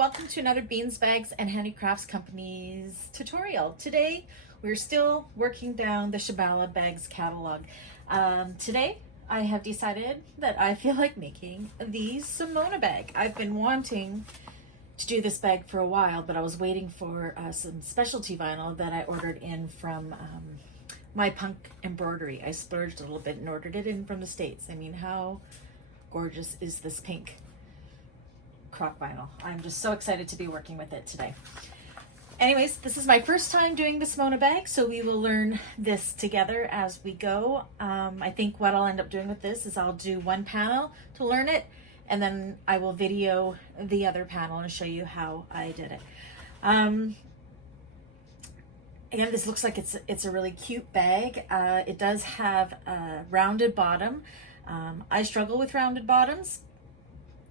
welcome to another Beans, Bags, and Handicrafts Company's tutorial. Today, we're still working down the Shamballa bags catalog. Today, I have decided that I feel like making the Simona bag. I've been wanting to do this bag for a while, but I was waiting for some specialty vinyl that I ordered in from My Punk Embroidery. I splurged a little bit and ordered it in from the States. I mean, how gorgeous is this pink croc vinyl? I'm just so excited to be working with it today. Anyways, this is my first time doing the Simona bag, so we will learn this together as we go. I think what I'll end up doing with this is I'll do one panel to learn it, and then I will video the other panel and show you how I did it. Again, this looks like it's a really cute bag. It does have a rounded bottom. I struggle with rounded bottoms,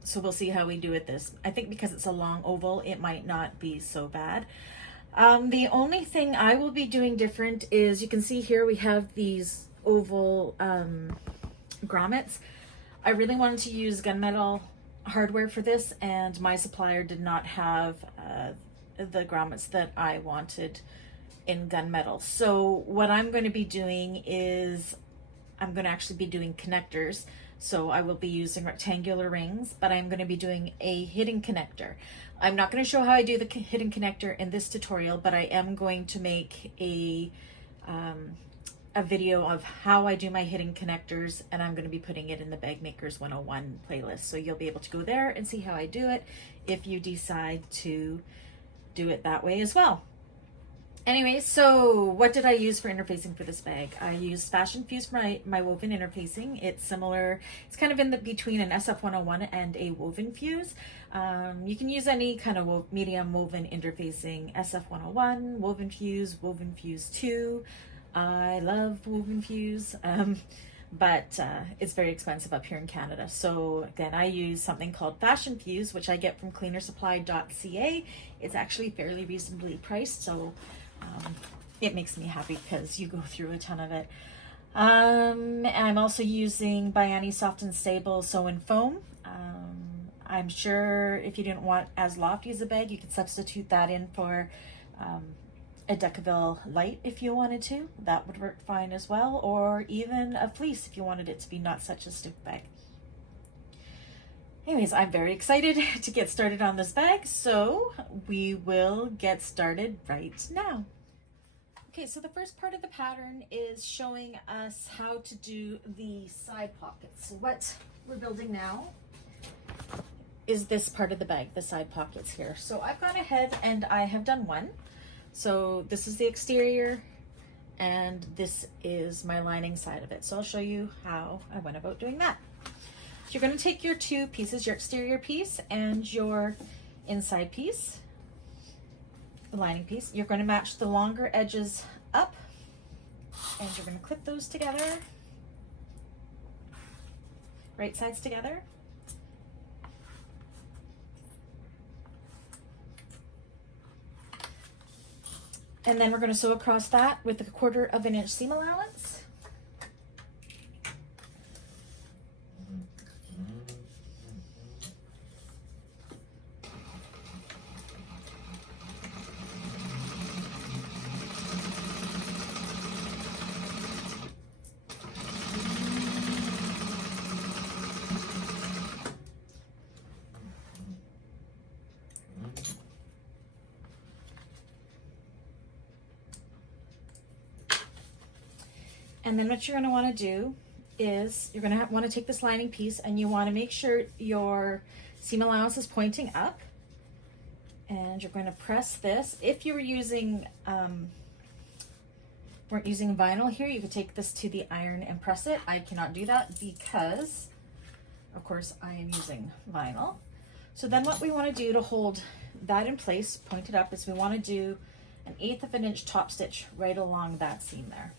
so we'll see how we do with this. I think because it's a long oval, it might not be so bad. The only thing I will be doing different is, you can see here we have these oval grommets. I really wanted to use gunmetal hardware for this, and my supplier did not have the grommets that I wanted in gunmetal. So what I'm going to be doing is I'm going to actually be doing connectors. So I will be using rectangular rings, but I'm going to be doing a hidden connector. I'm not going to show how I do the hidden connector in this tutorial, but I am going to make a video of how I do my hidden connectors, and I'm going to be putting it in the Bag Makers 101 playlist. So you'll be able to go there and see how I do it if you decide to do it that way as well. Anyway, so what did I use for interfacing for this bag? I used Fashion Fuse for my woven interfacing. It's similar, it's kind of in the between an SF101 and a woven fuse. You can use any kind of medium woven interfacing, SF101, woven fuse 2. I love woven fuse, but it's very expensive up here in Canada. So again, I use something called Fashion Fuse, which I get from cleanersupply.ca. It's actually fairly reasonably priced, so it makes me happy because you go through a ton of it. I'm also using Bayani Soft and Stable Sew and Foam. I'm sure if you didn't want as lofty as a bag, you could substitute that in for a Decaville light if you wanted to. That would work fine as well, or even a fleece if you wanted it to be not such a stiff bag. Anyways, I'm very excited to get started on this bag, so we will get started right now. Okay, so the first part of the pattern is showing us how to do the side pockets. So what we're building now is this part of the bag, the side pockets here. So I've gone ahead and I have done one. So this is the exterior, and this is my lining side of it. So I'll show you how I went about doing that. So you're going to take your two pieces, your exterior piece and your inside piece, the lining piece. You're going to match the longer edges up, and you're going to clip those together, right sides together. And then we're going to sew across that with a 1/4 of an inch seam allowance. And then what you're going to want to do is you're going to want to take this lining piece, and you want to make sure your seam allowance is pointing up, and you're going to press this. If you were using weren't using vinyl here, you could take this to the iron and press it. I cannot do that because of course I am using vinyl. So then what we want to do to hold that in place, pointed up, is we want to do an 1/8 of an inch top stitch right along that seam there.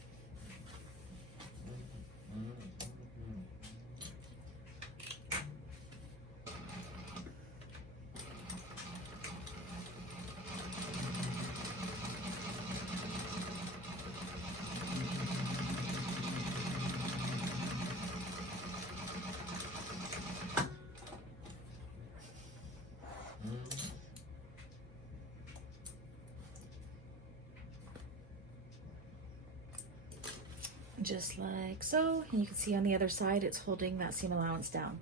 just like so. And you can see on the other side, it's holding that seam allowance down.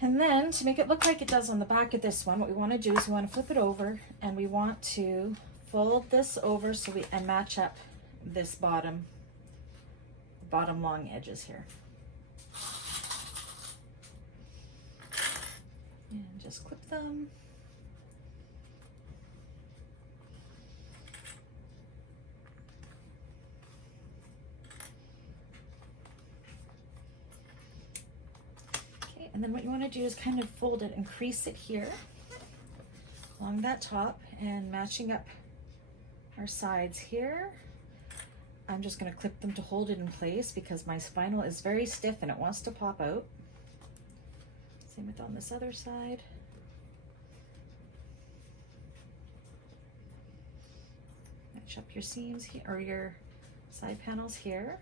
And then to make it look like it does on the back of this one, what we want to do is we want to flip it over and we want to fold this over so we and match up this bottom long edges here. And just clip them. And then what you want to do is kind of fold it and crease it here along that top and matching up our sides here. I'm just going to clip them to hold it in place because my vinyl is very stiff and it wants to pop out. Same with on this other side. Match up your seams here or your side panels here.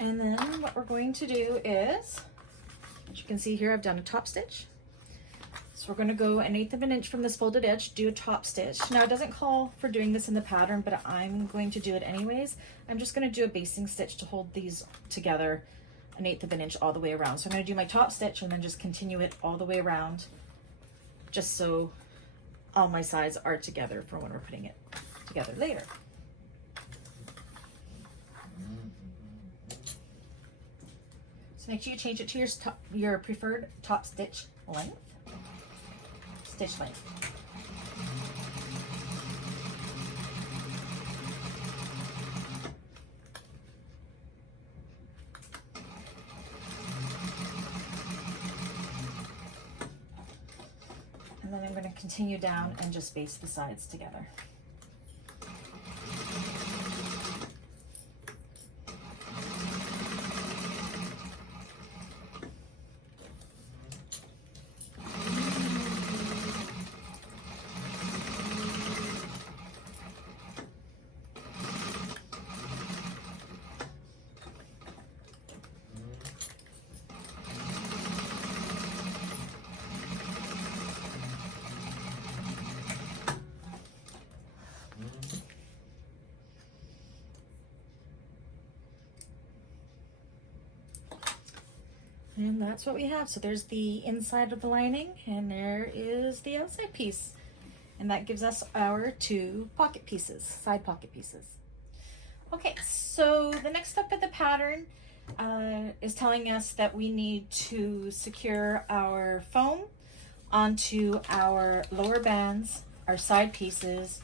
And then what we're going to do is, as you can see here, I've done a top stitch. So we're going to go 1/8 of an inch from this folded edge, do a top stitch. Now it doesn't call for doing this in the pattern, but I'm going to do it anyways. I'm just going to do a basting stitch to hold these together 1/8 of an inch all the way around. So I'm going to do my top stitch and then just continue it all the way around, just so all my sides are together for when we're putting it together later. Make sure you change it to your preferred top stitch length. Stitch length. And then I'm going to continue down and just baste the sides together. And that's what we have. So there's the inside of the lining and there is the outside piece. And that gives us our 2 pocket pieces, side pocket pieces. Okay, so the next step of the pattern is telling us that we need to secure our foam onto our lower bands, our side pieces,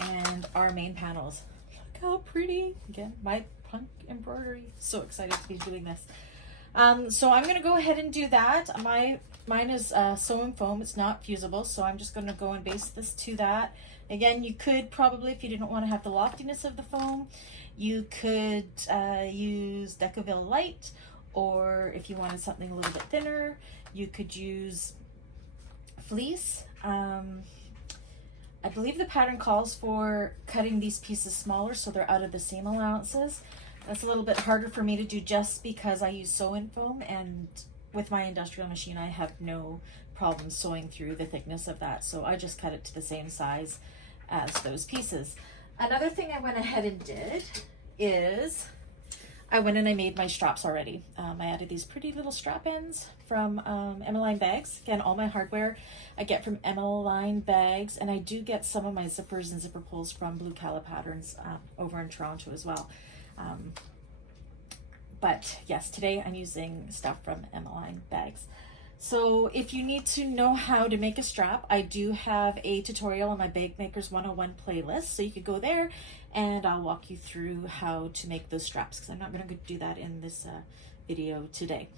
and our main panels. Look how pretty. Again, my punk embroidery. So excited to be doing this. So I'm going to go ahead and do that. Mine is sew and foam. It's not fusible, so I'm just going to go and baste this to that. Again, you could probably, if you didn't want to have the loftiness of the foam, you could use Decaville Light, or if you wanted something a little bit thinner, you could use fleece. I believe the pattern calls for cutting these pieces smaller so they're out of the seam allowances. That's a little bit harder for me to do just because I use sew-in foam, and with my industrial machine I have no problem sewing through the thickness of that, so I just cut it to the same size as those pieces. Another thing I went ahead and did is I went and I made my straps already. I added these pretty little strap ends from Emmeline Bags. Again, all my hardware I get from Emmeline Bags, and I do get some of my zippers and zipper pulls from Blue Cala Patterns over in Toronto as well. But yes, today I'm using stuff from Emmeline Bags. So if you need to know how to make a strap, I do have a tutorial on my Bag Makers 101 playlist. So you could go there and I'll walk you through how to make those straps, because I'm not going to do that in this video today.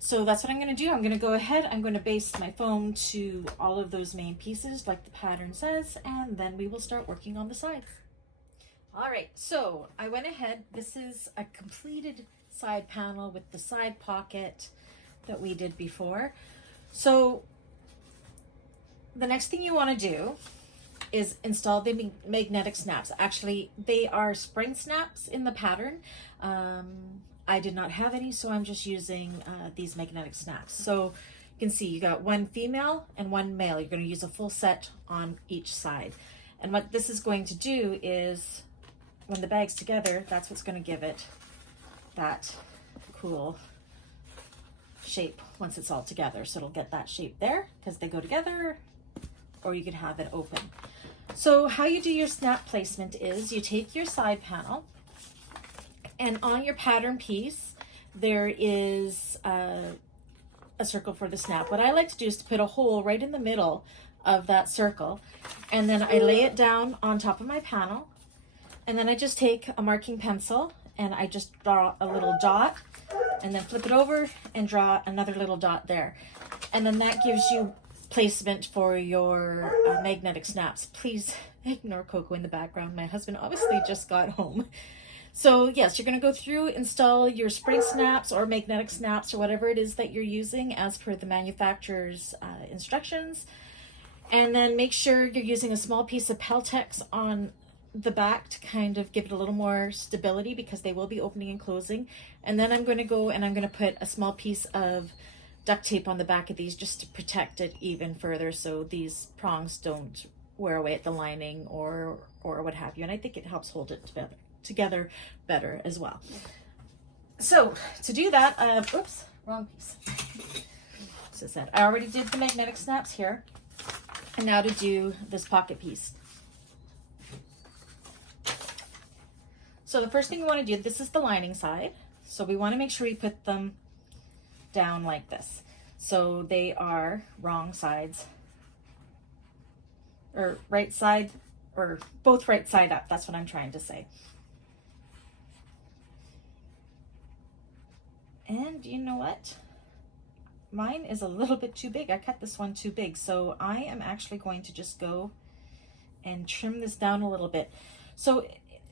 So that's what I'm going to do. I'm going to go ahead, I'm going to baste my foam to all of those main pieces like the pattern says, and then we will start working on the sides. All right, so I went ahead, this is a completed side panel with the side pocket that we did before. So the next thing you want to do is install the magnetic snaps. Actually, they are spring snaps in the pattern. I did not have any, so I'm just using these magnetic snaps. So you can see you got one female and one male. You're going to use a full set on each side. And what this is going to do is, when the bag's together, that's what's going to give it that cool shape once it's all together. So it'll get that shape there because they go together, or you could have it open. So how you do your snap placement is you take your side panel, and on your pattern piece there is a circle for the snap. What I like to do is to put a hole right in the middle of that circle, and then I lay it down on top of my panel, and then I just take a marking pencil and I just draw a little dot, and then flip it over and draw another little dot there. And then that gives you placement for your magnetic snaps. Please ignore Coco in the background. My husband obviously just got home. So yes, you're going to go through, install your spring snaps or magnetic snaps or whatever it is that you're using as per the manufacturer's instructions. And then make sure you're using a small piece of Peltex on the back to kind of give it a little more stability, because they will be opening and closing. And then I'm going to go and I'm going to put a small piece of duct tape on the back of these just to protect it even further, so these prongs don't wear away at the lining or what have you. And I think it helps hold it together better as well. So to do that, oops, wrong piece. So I said I already did the magnetic snaps here, and now to do this pocket piece. So the first thing we want to do, this is the lining side, so we want to make sure we put them down like this, so they are wrong sides, or right side, or both right side up. That's what I'm trying to say. And you know what? Mine is a little bit too big. I cut this one too big, so I am actually going to just go and trim this down a little bit. So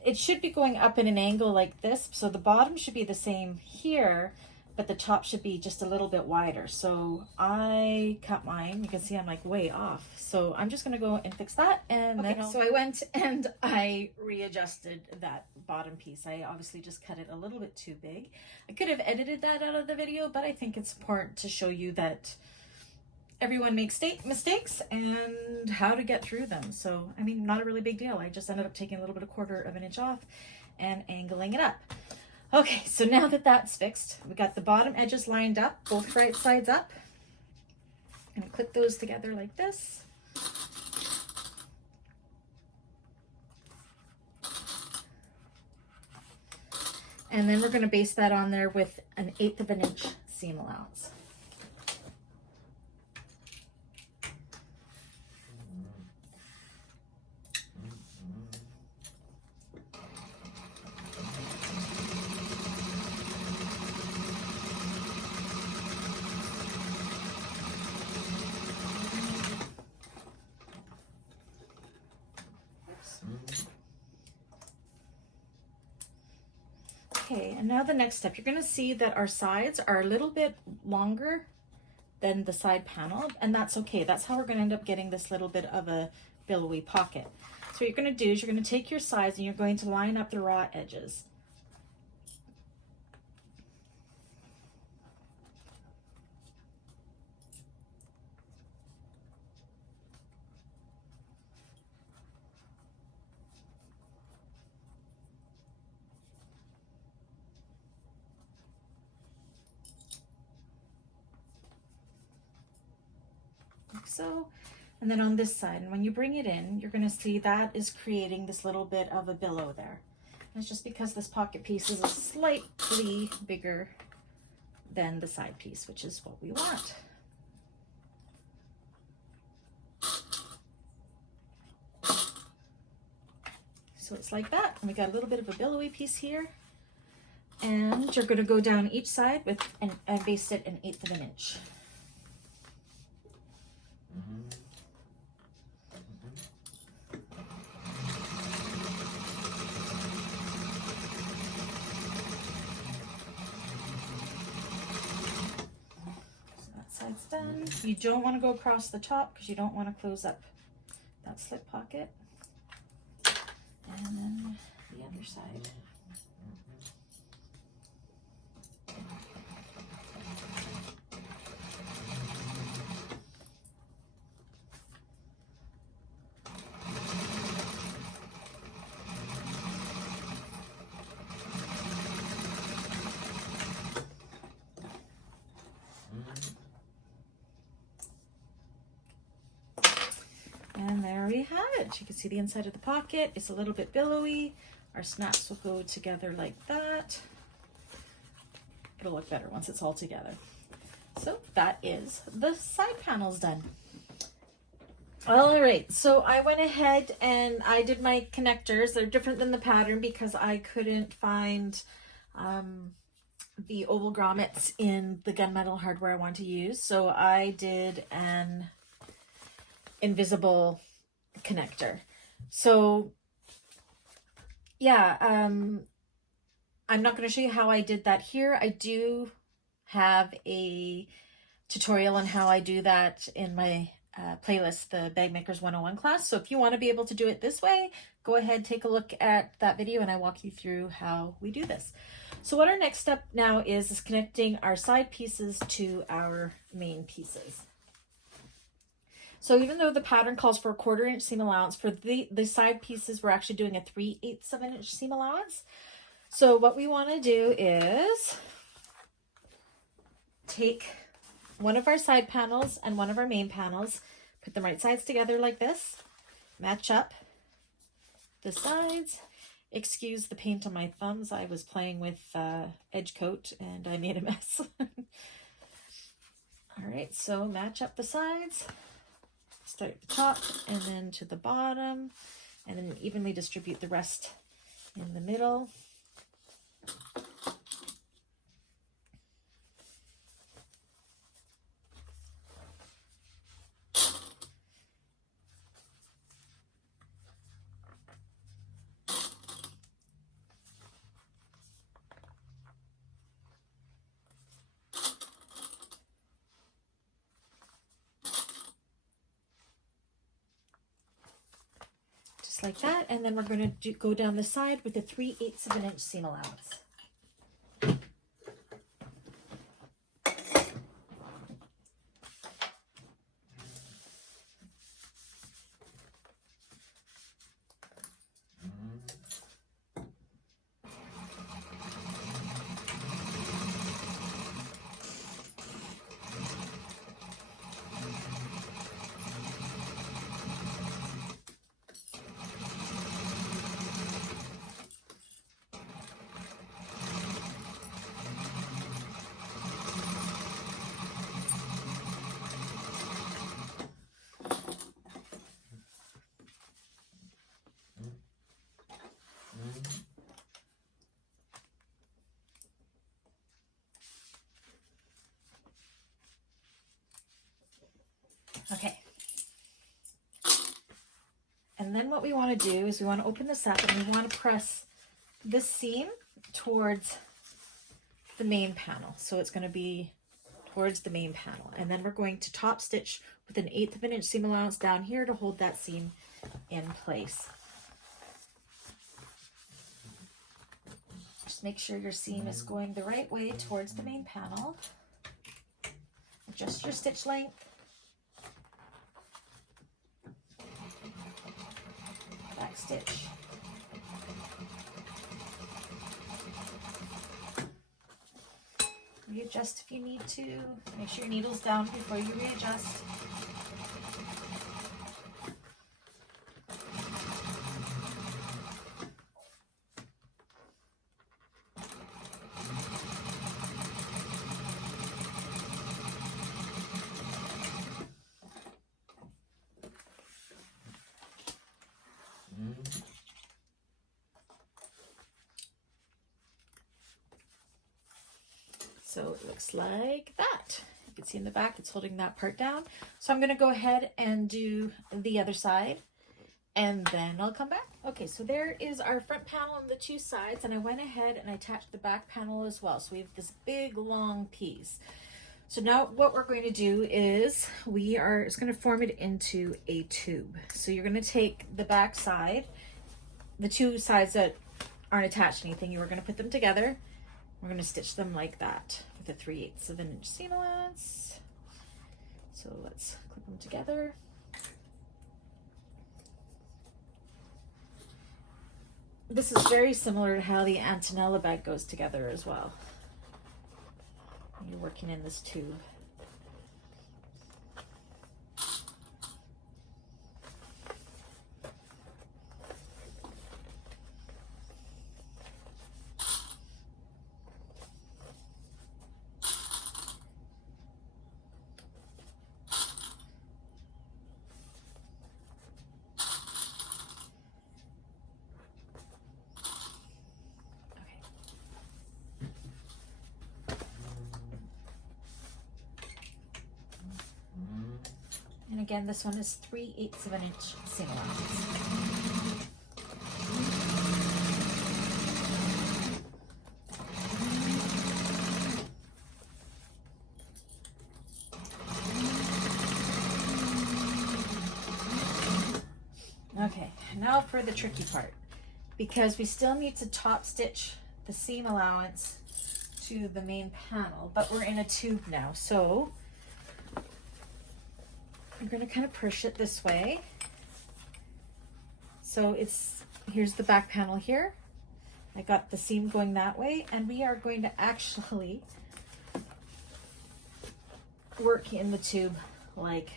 it should be going up in an angle like this, so the bottom should be the same here, but the top should be just a little bit wider. So I cut mine. You can see I'm like way off. So I'm just gonna go and fix that. And okay, then so I went and I readjusted that bottom piece. I obviously just cut it a little bit too big. I could have edited that out of the video, but I think it's important to show you that everyone makes mistakes and how to get through them. So, I mean, not a really big deal. I just ended up taking a little bit, a quarter of an inch off and angling it up. Okay, so now that that's fixed, we got the bottom edges lined up, both right sides up. And clip those together like this. And then we're going to base that on there with 1/8 of an inch seam allowance. Okay, and now the next step, you're going to see that our sides are a little bit longer than the side panel, and that's okay. That's how we're going to end up getting this little bit of a billowy pocket. So what you're going to do is you're going to take your sides and you're going to line up the raw edges. So, and then on this side, and when you bring it in, you're going to see that is creating this little bit of a billow there. And it's just because this pocket piece is slightly bigger than the side piece, which is what we want. So it's like that, and we got a little bit of a billowy piece here, and you're going to go down each side with and baste it 1/8 of an inch. Side's done. You don't want to go across the top because you don't want to close up that slip pocket. And then the other side. there we have it. You can see the inside of the pocket. It's a little bit billowy. Our snaps will go together like that. It'll look better once it's all together. So that is the side panels done. All right, so I went ahead and I did my connectors. They're different than the pattern because I couldn't find the oval grommets in the gunmetal hardware I want to use. So I did an invisible connector. So yeah, I'm not going to show you how I did that here. I do have a tutorial on how I do that in my playlist, the Bag Makers 101 class. So if you want to be able to do it this way, go ahead, take a look at that video and I walk you through how we do this. So what our next step now is connecting our side pieces to our main pieces. So even though the pattern calls for a 1/4 inch seam allowance, for the side pieces, we're actually doing a 3/8 of an inch seam allowance. So what we want to do is take one of our side panels and one of our main panels, put them right sides together like this, match up the sides. Excuse the paint on my thumbs. I was playing with edge coat and I made a mess. All right, so match up the sides, start at the top and then to the bottom, and then evenly distribute the rest in the middle. Like that, and then we're going to go down the side with a 3/8 of an inch seam allowance. Okay. And then what we want to do is we want to open this up and we want to press this seam towards the main panel. So it's going to be towards the main panel. And then we're going to top stitch with an 1/8 of an inch seam allowance down here to hold that seam in place. Just make sure your seam is going the right way towards the main panel. Adjust your stitch length. Back stitch. Readjust if you need to. Make sure your needle's down before you readjust. So it looks like that. You can see in the back, it's holding that part down. So I'm going to go ahead and do the other side and then I'll come back. Okay, so there is our front panel on the two sides, and I went ahead and I attached the back panel as well. So we have this big long piece. So now what we're going to do is it's going to form it into a tube. So you're going to take the back side, the two sides that aren't attached to anything, you are going to put them together. We're going to stitch them like that with a 3/8 of an inch seam allowance. So let's clip them together. This is very similar to how the Antonella bag goes together as well. You're working in this tube. And again, this one is 3/8 of an inch seam allowance. Okay, now for the tricky part, because we still need to top stitch the seam allowance to the main panel, but we're in a tube now, so I'm going to kind of push it this way. So here's the back panel here. I got the seam going that way, and we are going to actually work in the tube like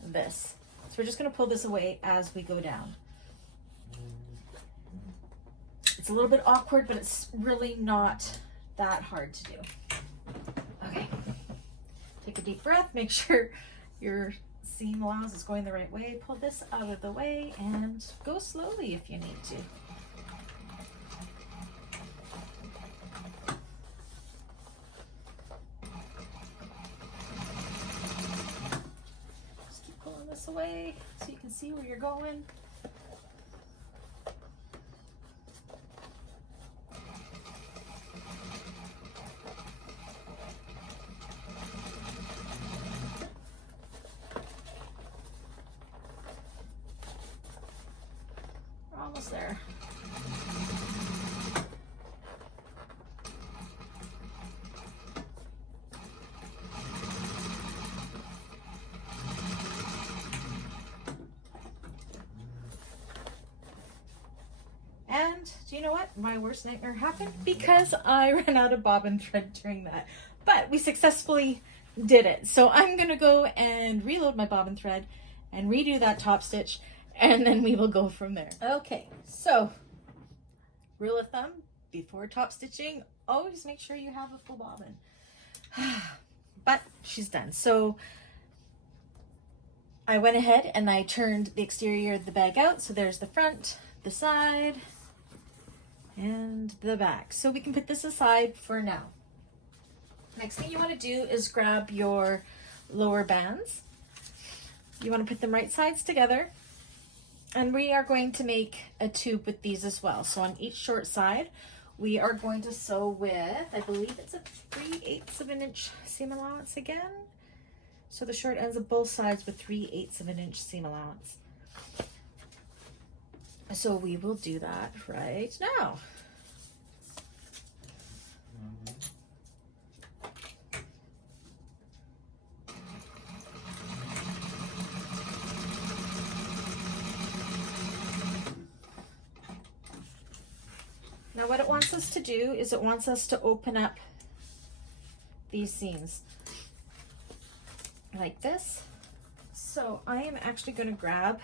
this. So we're just going to pull this away as we go down. It's a little bit awkward, but it's really not that hard to do. Okay, take a deep breath, make sure your seam allowance is going the right way. Pull this out of the way and go slowly if you need to. Just keep pulling this away so you can see where you're going. Almost there. And do you know what? My worst nightmare happened because I ran out of bobbin thread during that. But we successfully did it. So I'm going to go and reload my bobbin thread and redo that top stitch, and then we will go from there. Okay, so rule of thumb, before top stitching, always make sure you have a full bobbin. But she's done. So I went ahead and I turned the exterior of the bag out. So there's the front, the side, and the back. So we can put this aside for now. Next thing you want to do is grab your lower bands. You want to put them right sides together. And we are going to make a tube with these as well. So on each short side, we are going to sew with, I believe it's a 3/8 of an inch seam allowance again. So the short ends of both sides with 3/8 of an inch seam allowance. So we will do that right now. Now what it wants us to do is it wants us to open up these seams like this. So I am actually going to grab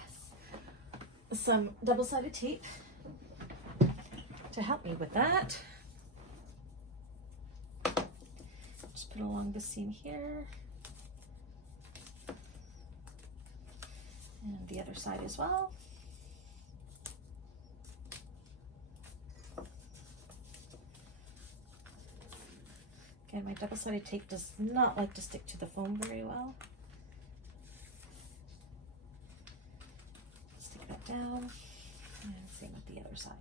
some double-sided tape to help me with that. Just put along the seam here and the other side as well. Again, my double-sided tape does not like to stick to the foam very well. Stick that down, and same with the other side.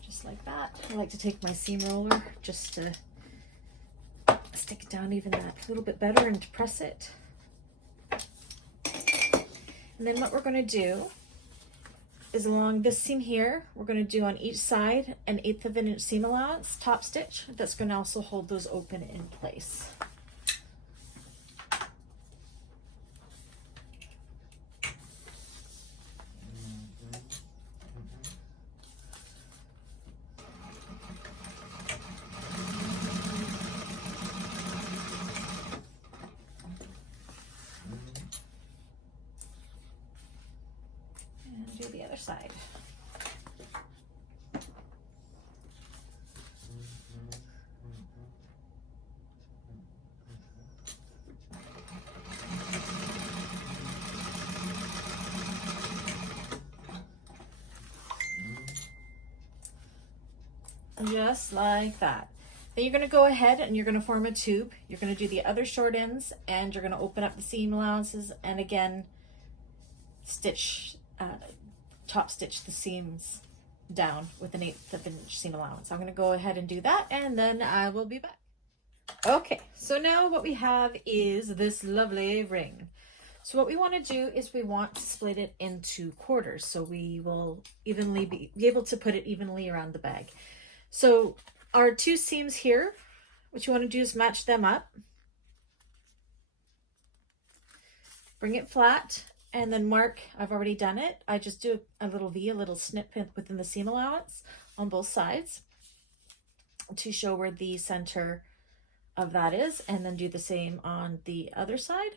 Just like that. I like to take my seam roller just to stick it down even that little bit better and to press it. And then what we're going to do is along this seam here, we're going to do on each side an 1/8 of an inch seam allowance top stitch that's going to also hold those open in place. Do the other side. Just like that. Then you're going to go ahead and you're going to form a tube. You're going to do the other short ends, and you're going to open up the seam allowances, and again stitch, top stitch the seams down with an 1/8 of an inch seam allowance. I'm going to go ahead and do that, and then I will be back. Okay, so now what we have is this lovely ring. So what we want to do is we want to split it into quarters, so we will evenly be able to put it evenly around the bag. So our 2 seams here, what you want to do is match them up, bring it flat, and then mark. I've already done it. I just do a little V, a little snip within the seam allowance on both sides to show where the center of that is, and then do the same on the other side.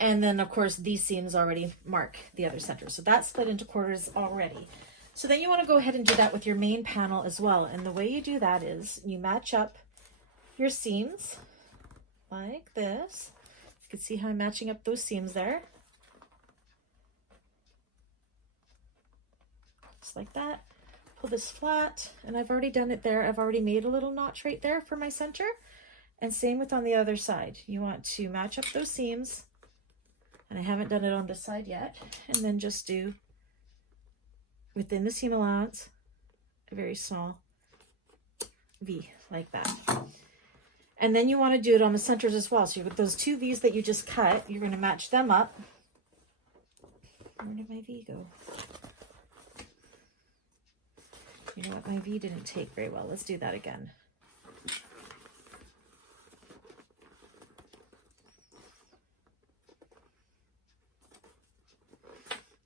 And then of course these seams already mark the other center. So that's split into quarters already. So then you want to go ahead and do that with your main panel as well. And the way you do that is you match up your seams like this. You can see how I'm matching up those seams there. Just like that. Pull this flat, and I've already done it there. I've already made a little notch right there for my center. And same with on the other side. You want to match up those seams, and I haven't done it on this side yet. And then just do within the seam allowance a very small V like that. And then you want to do it on the centers as well. So with those 2 V's that you just cut, you're going to match them up. Where did my V go? You know what, my V didn't take very well. Let's do that again.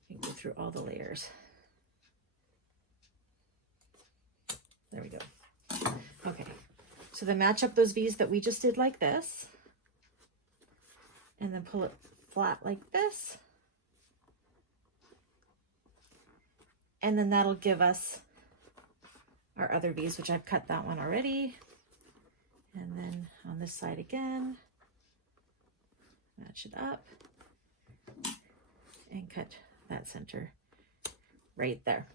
You can go through all the layers. There we go. Okay, so then match up those V's that we just did like this, and then pull it flat like this, and then that'll give us our other V's, which I've cut that one already. And then on this side again, match it up and cut that center right there.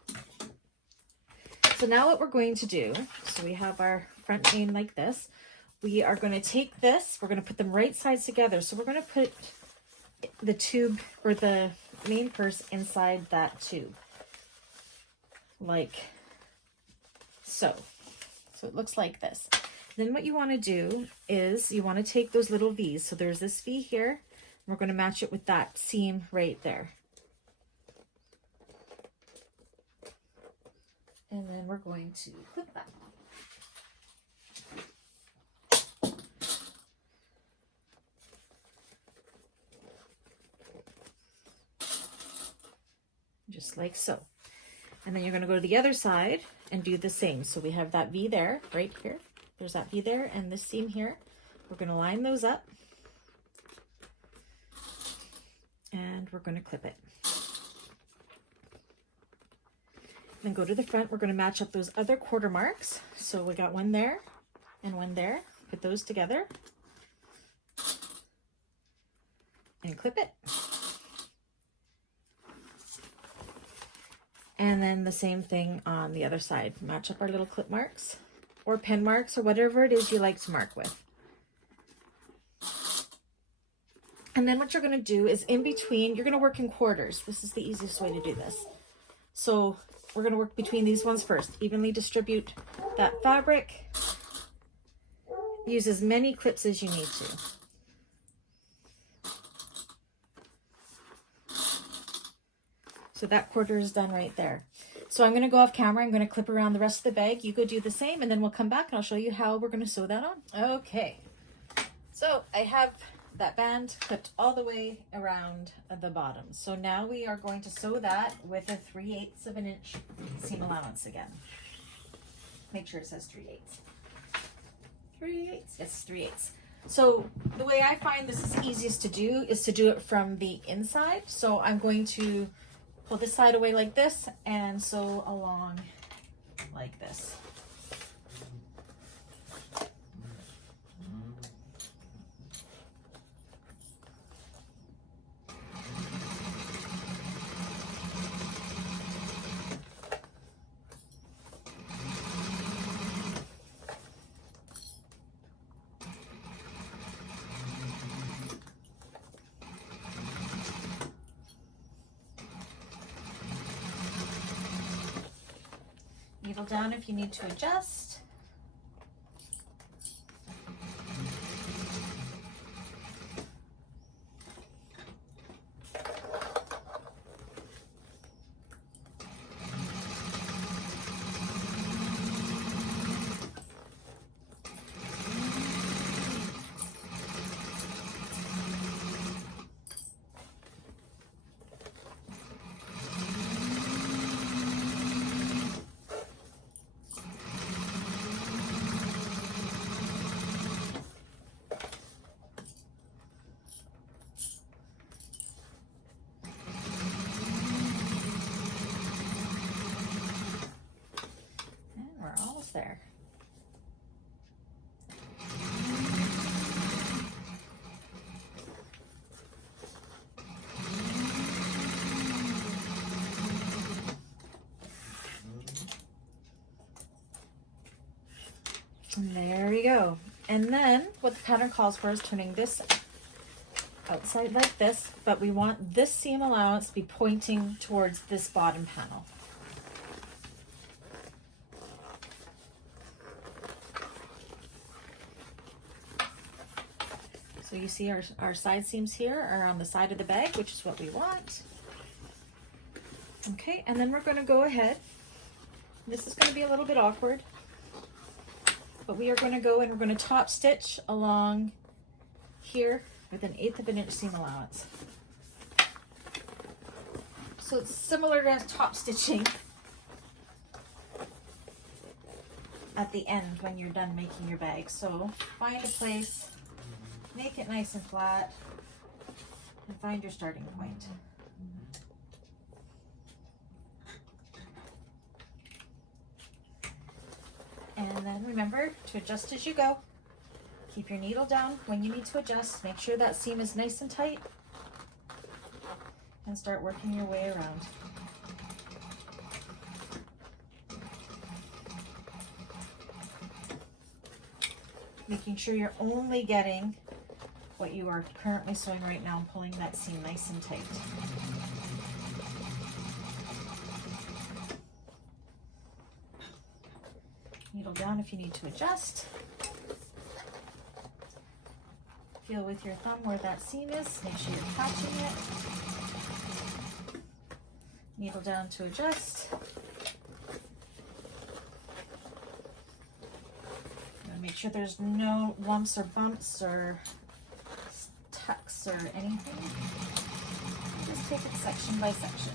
So now what we're going to do, so we have our front main like this. We are going to take this, we're going to put them right sides together. So we're going to put the tube or the main purse inside that tube, like so. So it looks like this. Then what you want to do is you want to take those little V's. So there's this V here, and we're going to match it with that seam right there. And then we're going to clip that. Just like so. And then you're going to go to the other side and do the same. So we have that V there, right here. There's that V there and this seam here. We're going to line those up. And we're going to clip it. Then go to the front. We're going to match up those other quarter marks. So we got one there and one there. Put those together and clip it. And then the same thing on the other side. Match up our little clip marks or pen marks or whatever it is you like to mark with. And then what you're going to do is in between, you're going to work in quarters. This is the easiest way to do this. So we're going to work between these ones first. Evenly distribute that fabric. Use as many clips as you need to. So that quarter is done right there. So I'm going to go off camera. I'm going to clip around the rest of the bag. You go do the same, and then we'll come back and I'll show you how we're going to sew that on. Okay. So I have that band clipped all the way around the bottom. So now we are going to sew that with a 3/8 of an inch seam allowance again. Make sure it says 3/8. 3/8? Yes, 3/8. So the way I find this is easiest to do is to do it from the inside. So I'm going to pull this side away like this and sew along like this. Needle down if you need to adjust. There. And there we go. And then what the pattern calls for is turning this outside like this, but we want this seam allowance to be pointing towards this bottom panel. So you see our side seams here are on the side of the bag, which is what we want. Okay, and then we're going to go ahead. This is going to be a little bit awkward, but we are going to go and we're going to top stitch along here with 1/8 of an inch seam allowance. So it's similar to top stitching at the end when you're done making your bag. So find a place, make it nice and flat, and find your starting point. And then remember to adjust as you go. Keep your needle down when you need to adjust. Make sure that seam is nice and tight. And start working your way around. Making sure you're only getting what you are currently sewing right now and pulling that seam nice and tight. Needle down if you need to adjust. Feel with your thumb where that seam is. Make sure you're catching it. Needle down to adjust. Make sure there's no lumps or bumps or tucks or anything. Just take it section by section.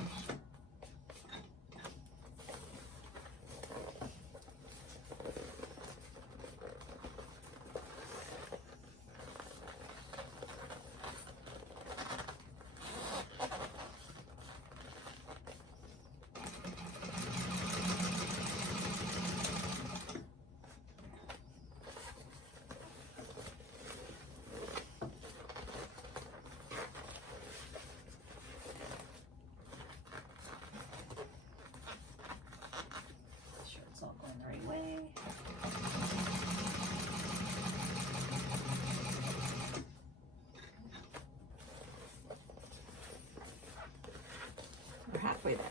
We're halfway there.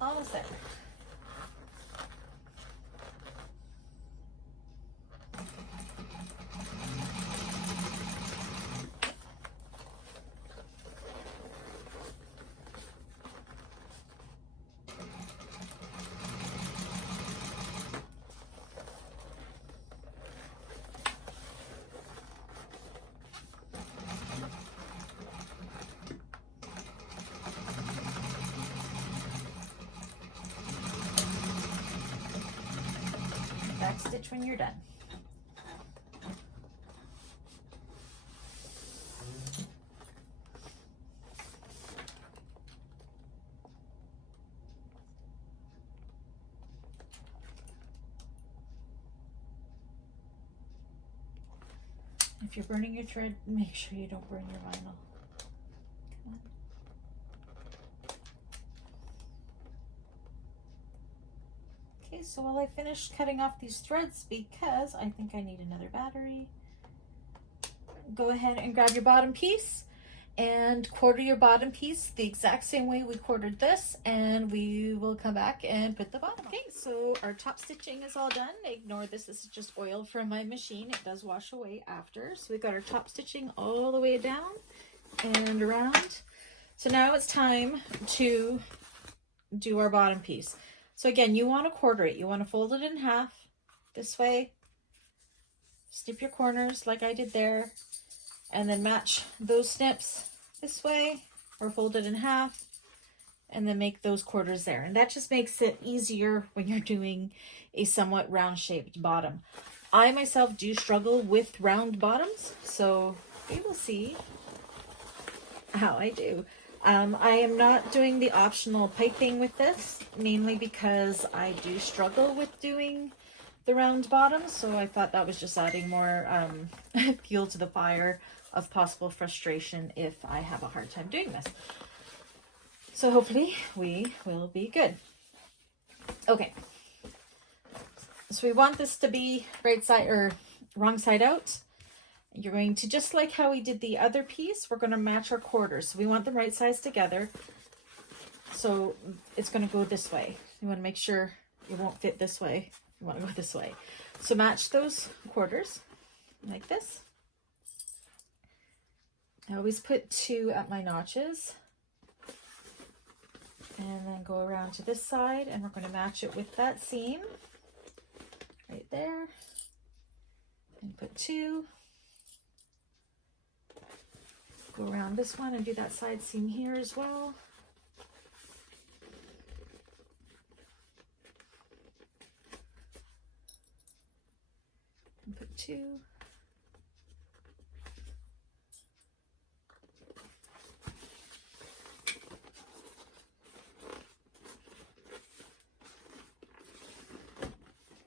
Almost there. next stitch when you're done. If you're burning your thread, make sure you don't burn your vinyl. Come on. Okay, so while I finish cutting off these threads, because I think I need another battery, go ahead and grab your bottom piece and quarter your bottom piece the exact same way we quartered this, and we will come back and put the bottom on. Okay, so our top stitching is all done. Ignore this, this is just oil from my machine. It does wash away after. So we got our top stitching all the way down and around. So now it's time to do our bottom piece. So again, you want to quarter it. You want to fold it in half this way, snip your corners like I did there, and then match those snips this way, or fold it in half, and then make those quarters there. And that just makes it easier when you're doing a somewhat round shaped bottom. I myself do struggle with round bottoms, so we will see how I do. I am not doing the optional piping with this, mainly because I do struggle with doing the round bottom, so I thought that was just adding more fuel to the fire of possible frustration if I have a hard time doing this. So hopefully we will be good. Okay, so we want this to be right side or wrong side out. You're going to, just like how we did the other piece, we're going to match our quarters. So we want them right sides together. So it's going to go this way. You want to make sure it won't fit this way. You want to go this way. So match those quarters like this. I always put 2 at my notches. And then go around to this side, and we're going to match it with that seam right there. And put 2. Go around this one and do that side seam here as well. And put 2.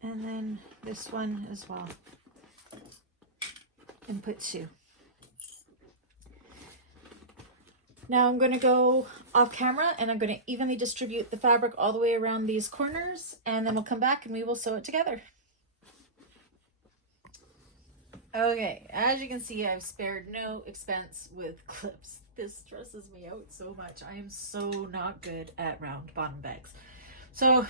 And then this one as well. And put 2. Now I'm going to go off camera and I'm going to evenly distribute the fabric all the way around these corners, and then we'll come back and we will sew it together. Okay, as you can see, I've spared no expense with clips. This stresses me out so much. I am so not good at round bottom bags. So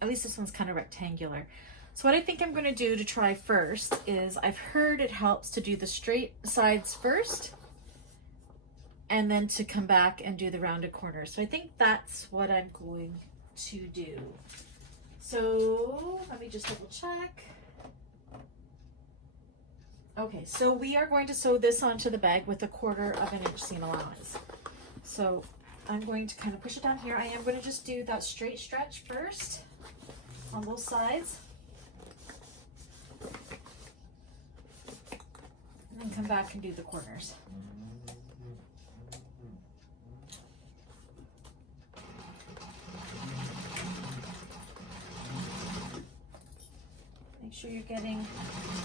at least this one's kind of rectangular. So what I think I'm going to do to try first is, I've heard it helps to do the straight sides first, and then to come back and do the rounded corners. So I think that's what I'm going to do. So let me just double check. Okay, so we are going to sew this onto the bag with 1/4 of an inch seam allowance. So I'm going to kind of push it down here. I am going to just do that straight stretch first on both sides. And then come back and do the corners. Make sure you're getting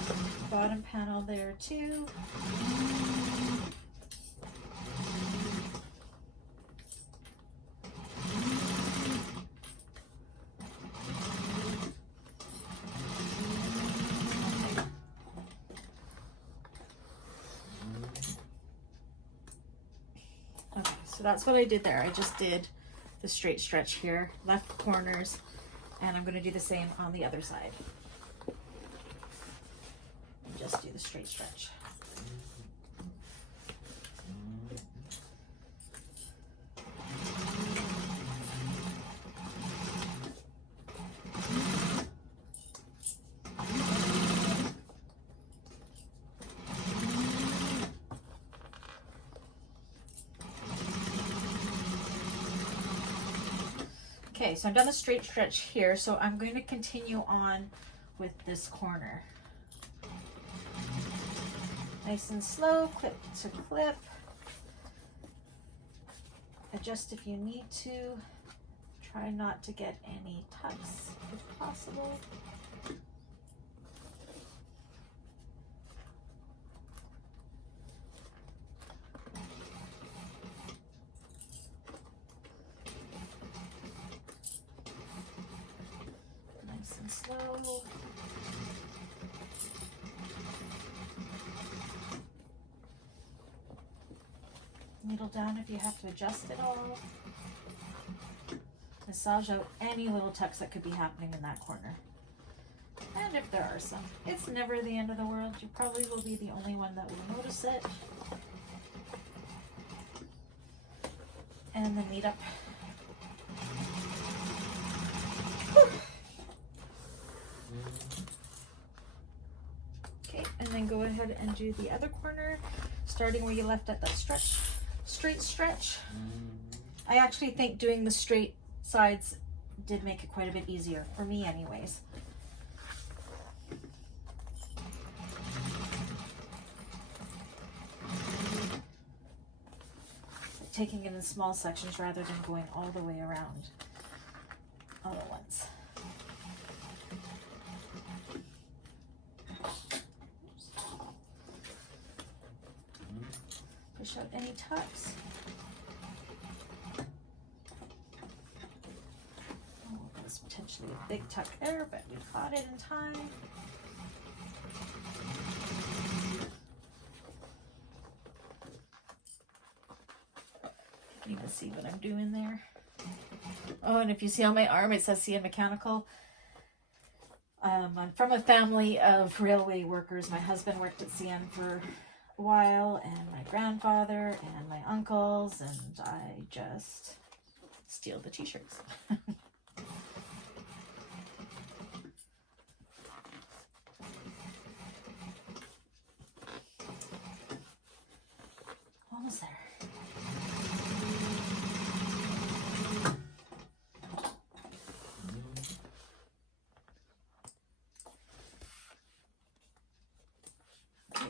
the bottom panel there too. Okay, so that's what I did there. I just did the straight stretch here, left corners, and I'm going to do the same on the other side. Just do the straight stretch. Okay, so I've done the straight stretch here, so I'm going to continue on with this corner. Nice and slow, clip to clip. Adjust if you need to. Try not to get any tucks if possible. Nice and slow. Needle down if you have to adjust it all. Massage out any little tucks that could be happening in that corner. And if there are some, it's never the end of the world. You probably will be the only one that will notice it. And then meet up. Okay, and then go ahead and do the other corner, starting where you left at that stretch, straight stretch. I actually think doing the straight sides did make it quite a bit easier, for me anyways. Taking it in small sections rather than going all the way around all at once. Push out any tucks. Oh, there's potentially a big tuck there, but we caught it in time. You can see what I'm doing there. Oh, and if you see on my arm, it says CN Mechanical. I'm from a family of railway workers. My husband worked at CN for a while, and my grandfather and my uncles, and I just steal the t-shirts. Almost there.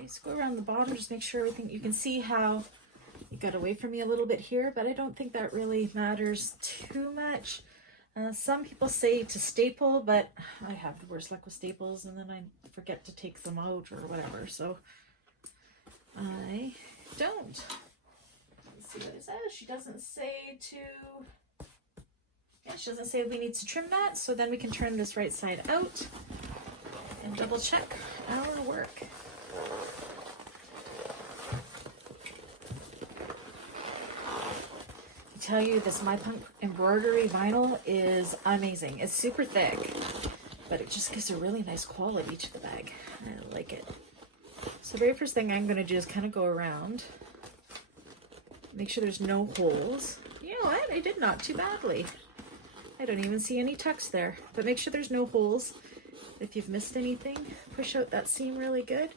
Just go around the bottom, just make sure everything, you can see how it got away from me a little bit here, but I don't think that really matters too much. Some people say to staple, but I have the worst luck with staples and then I forget to take them out or whatever, so I don't. Let's see what it says. She doesn't say to, yeah, she doesn't say we need to trim that, so then we can turn this right side out and double check our work. Tell you this My Punk embroidery vinyl is amazing. It's super thick, but it just gives a really nice quality to the bag. I like it. So the very first thing I'm going to do is kind of go around, make sure there's no holes. You know what? I did not too badly. I don't even see any tucks there, but make sure there's no holes. If you've missed anything, push out that seam really good.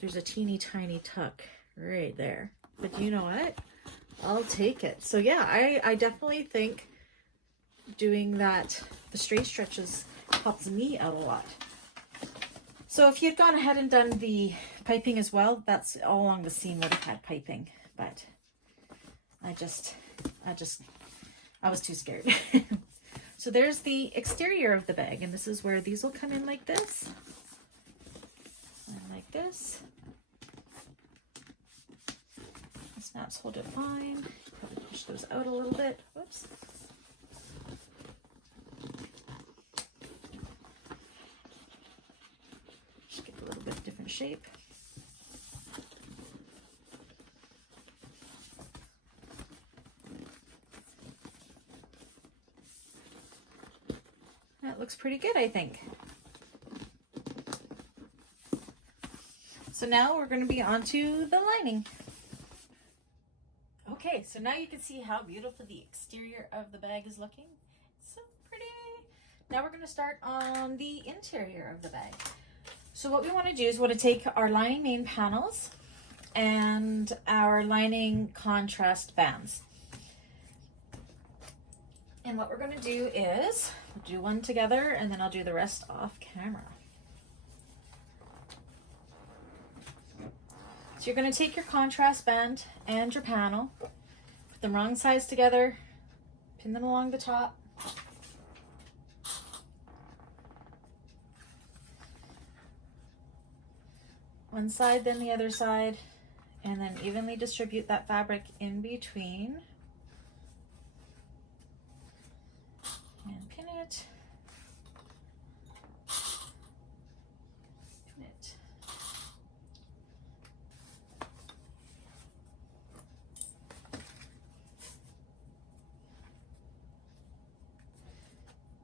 There's a teeny tiny tuck right there, but you know what? I'll take it. So yeah, I definitely think doing that, the straight stretches, helps me out a lot. So if you'd gone ahead and done the piping as well, that's all along the seam would have had piping, but I was too scared. So there's the exterior of the bag, and this is where these will come in like this and like this. Snaps hold it fine. Probably push those out a little bit. Whoops. Just get a little bit different shape. That looks pretty good, I think. So now we're going to be onto the lining. Okay, so now you can see how beautiful the exterior of the bag is looking. So pretty. Now we're going to start on the interior of the bag. So what we want to do is we want to take our lining main panels and our lining contrast bands. And what we're going to do is do one together, and then I'll do the rest off camera. So you're going to take your contrast band and your panel, put them wrong sides together, pin them along the top. One side, then the other side, and then evenly distribute that fabric in between. And pin it. Pin it.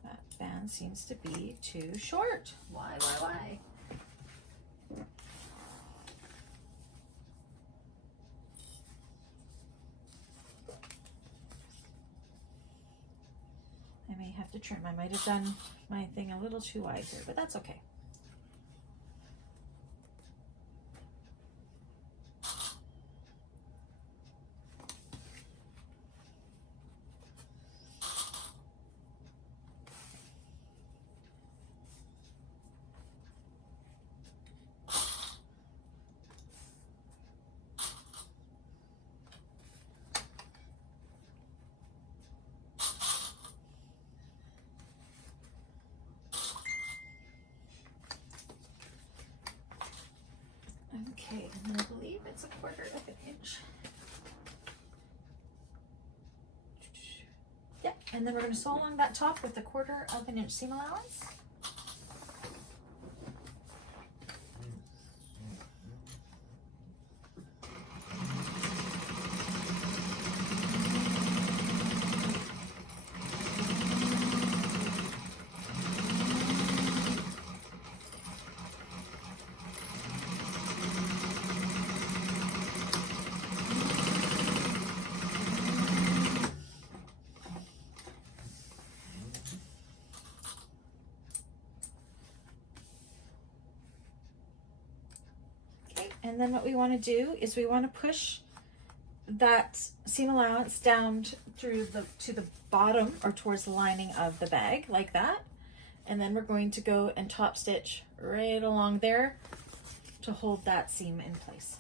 That band seems to be too short. Why? I may have to trim. I might have done my thing a little too wide here, but that's okay. Okay, and I believe it's 1/4 of an inch. Yep, and then we're going to sew along that top with 1/4 of an inch seam allowance. And then what we want to do is we want to push that seam allowance down through to the bottom or towards the lining of the bag like that. And then we're going to go and top stitch right along there to hold that seam in place.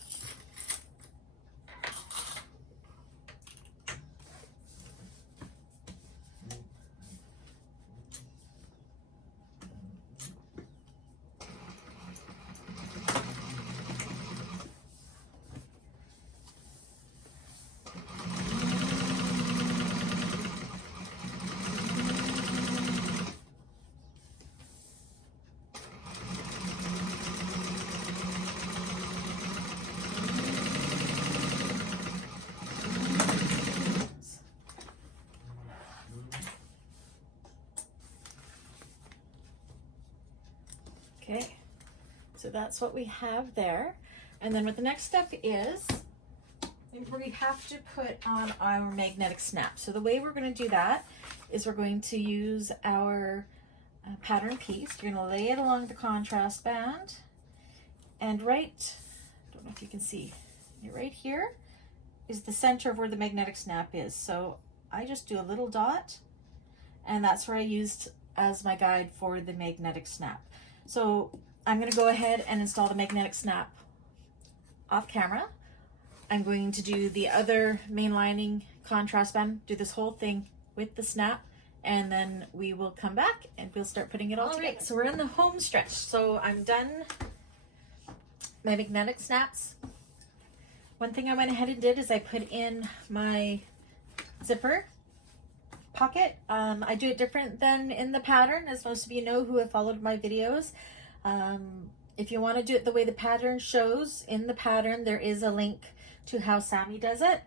Okay, so that's what we have there. And then what the next step is, we have to put on our magnetic snap. So the way we're going to do that is we're going to use our pattern piece. You're going to lay it along the contrast band, and I don't know if you can see, right here is the center of where the magnetic snap is. So I just do a little dot, and that's where I used as my guide for the magnetic snap. So I'm going to go ahead and install the magnetic snap off camera. I'm going to do the other main lining contrast band, do this whole thing with the snap, and then we will come back and we'll start putting it all together. Right, so we're in the home stretch. So I'm done my magnetic snaps. One thing I went ahead and did is I put in my zipper pocket. I do it different than in the pattern, as most of you know who have followed my videos. If you want to do it the way the pattern shows in the pattern, there is a link to how Sammy does it.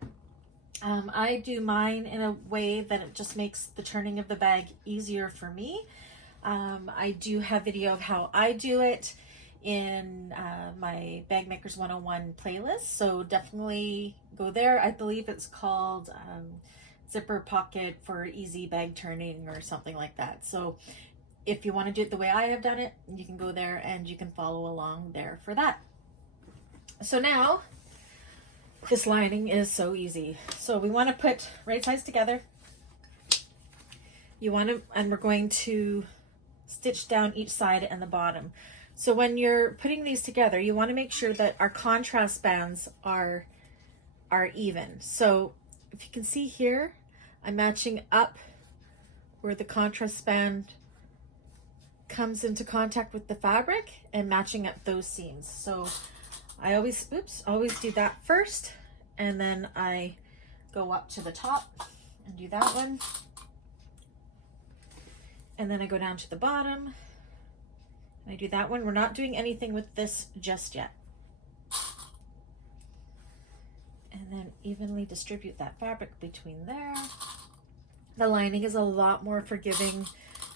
I do mine in a way that it just makes the turning of the bag easier for me. I do have video of how I do it in my Bag Makers 101 playlist, so definitely go there. I believe it's called Zipper Pocket for Easy Bag Turning or something like that. So if you want to do it the way I have done it, you can go there and you can follow along there for that. So now, this lining is so easy. So we want to put right sides together. and we're going to stitch down each side and the bottom. So when you're putting these together, you want to make sure that our contrast bands are even. So if you can see here, I'm matching up where the contrast band comes into contact with the fabric and matching up those seams. So I always do that first, and then I go up to the top and do that one. And then I go down to the bottom and I do that one. We're not doing anything with this just yet. And then evenly distribute that fabric between there. The lining is a lot more forgiving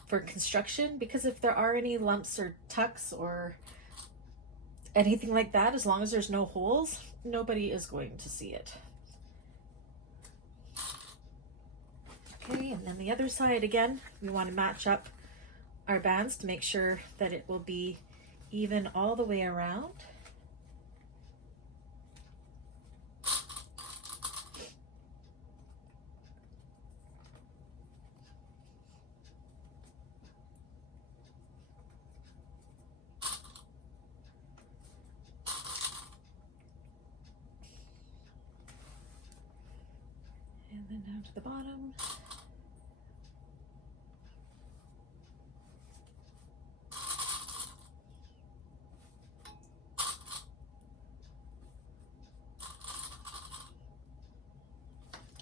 for construction, because if there are any lumps or tucks or anything like that, as long as there's no holes, nobody is going to see it. Okay, and then the other side again, we want to match up our bands to make sure that it will be even all the way around. And then down to the bottom.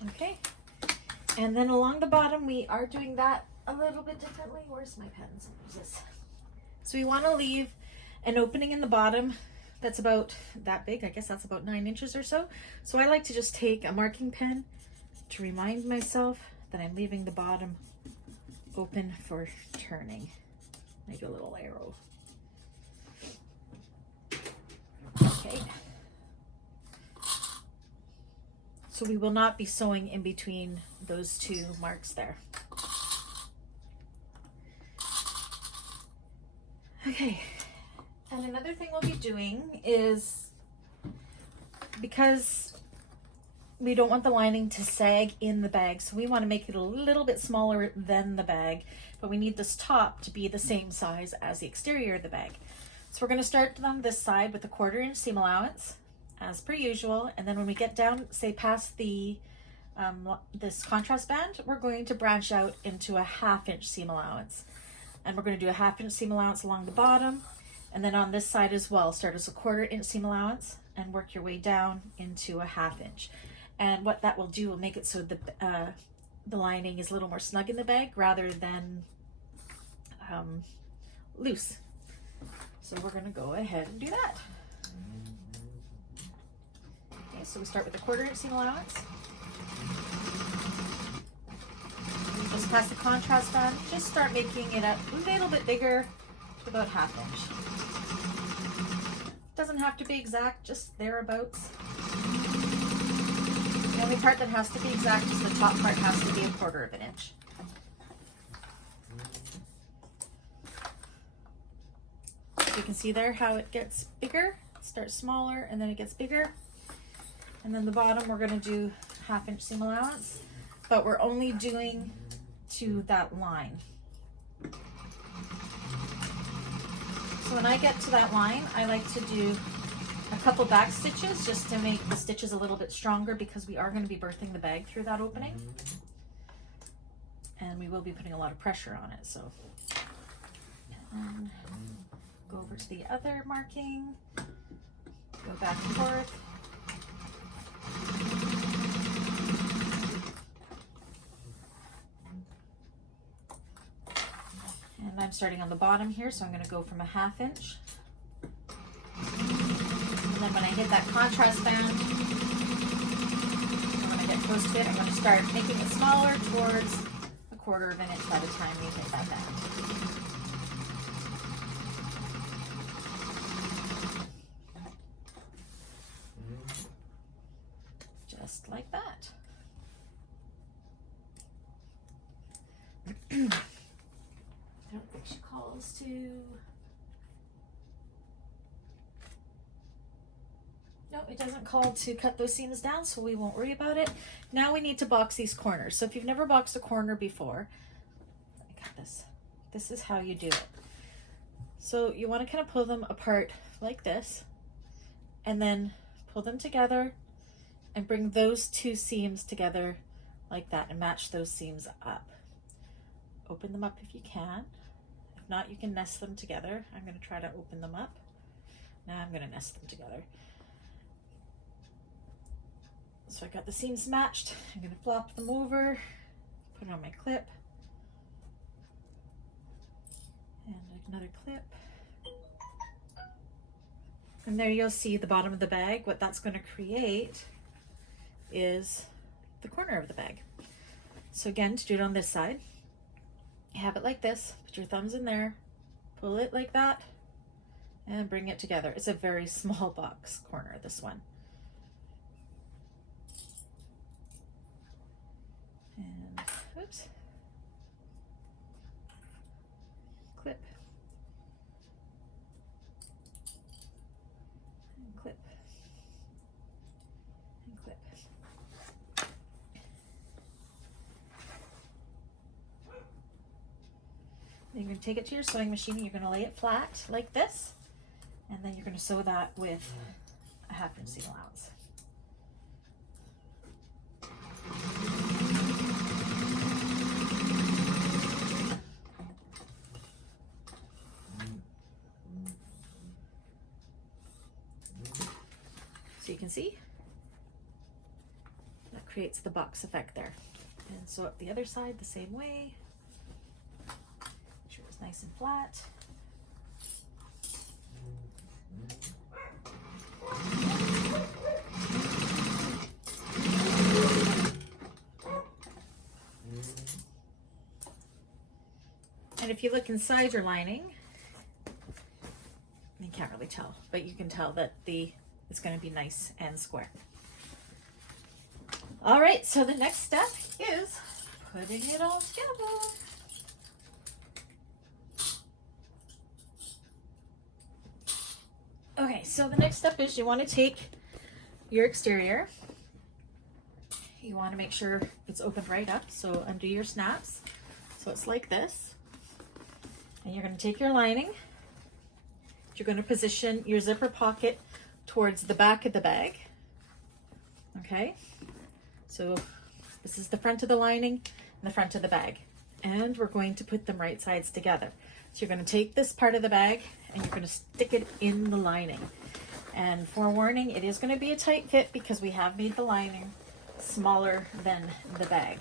Okay, and then along the bottom, we are doing that a little bit differently. Where's my pens? There's this. So we want to leave an opening in the bottom that's about that big. I guess that's about 9 inches or so. So I like to just take a marking pen to remind myself that I'm leaving the bottom open for turning. Make a little arrow. Okay. So we will not be sewing in between those two marks there. Okay, and another thing we'll be doing is, because we don't want the lining to sag in the bag, so we want to make it a little bit smaller than the bag, but we need this top to be the same size as the exterior of the bag. So we're going to start on this side with a 1/4 inch seam allowance, as per usual, and then when we get down, say past the this contrast band, we're going to branch out into a 1/2 inch seam allowance, and we're going to do a 1/2 inch seam allowance along the bottom, and then on this side as well, start as a 1/4 inch seam allowance and work your way down into a 1/2 inch. And what that will do will make it so the lining is a little more snug in the bag rather than loose. So we're going to go ahead and do that. Okay, so we start with a 1/4 inch seam allowance. And just past the contrast band, just start making it up a little bit bigger to about 1/2 inch. Doesn't have to be exact, just thereabouts. The only part that has to be exact is the top part has to be a 1/4 inch. So you can see there how it gets bigger. It starts smaller and then it gets bigger. And then the bottom, we're going to do 1/2 inch seam allowance, but we're only doing to that line. So when I get to that line, I like to do a couple back stitches just to make the stitches a little bit stronger, because we are going to be birthing the bag through that opening. And we will be putting a lot of pressure on it. So and go over to the other marking, go back and forth. And I'm starting on the bottom here, so I'm going to go from a 1/2 inch. And then when I hit that contrast band, and when I get close to it, I'm going to start making it smaller towards a 1/4 inch by the time we hit that band. Just like that. I don't think she calls to... No, it doesn't call to cut those seams down, so we won't worry about it. Now we need to box these corners. So if you've never boxed a corner before, this. This is how you do it. So you want to kind of pull them apart like this, and then pull them together and bring those two seams together like that and match those seams up. Open them up if you can. If not, you can nest them together. I'm going to try to open them up. Now I'm going to nest them together. So I got the seams matched. I'm going to flop them over, put it on my clip, and another clip. And there you'll see the bottom of the bag. What that's going to create is the corner of the bag. So again, to do it on this side, you have it like this, put your thumbs in there, pull it like that, and bring it together. It's a very small box corner, this one. And oops, clip, and clip, and clip. Then you're going to take it to your sewing machine and you're going to lay it flat like this, and then you're going to sew that with a 1/2 inch seam allowance. So you can see that creates the box effect there. And sew up the other side the same way. Make sure it's nice and flat. And if you look inside your lining, you can't really tell, but you can tell that it's going to be nice and square. All right, so the next step is putting it all together. Okay, so the next step is you want to take your exterior. You want to make sure it's opened right up, so undo your snaps. So it's like this. And you're going to take your lining. You're going to position your zipper pocket towards the back of the bag. Okay, so this is the front of the lining and the front of the bag. And we're going to put them right sides together. So you're going to take this part of the bag and you're going to stick it in the lining. And forewarning, it is going to be a tight fit because we have made the lining smaller than the bag.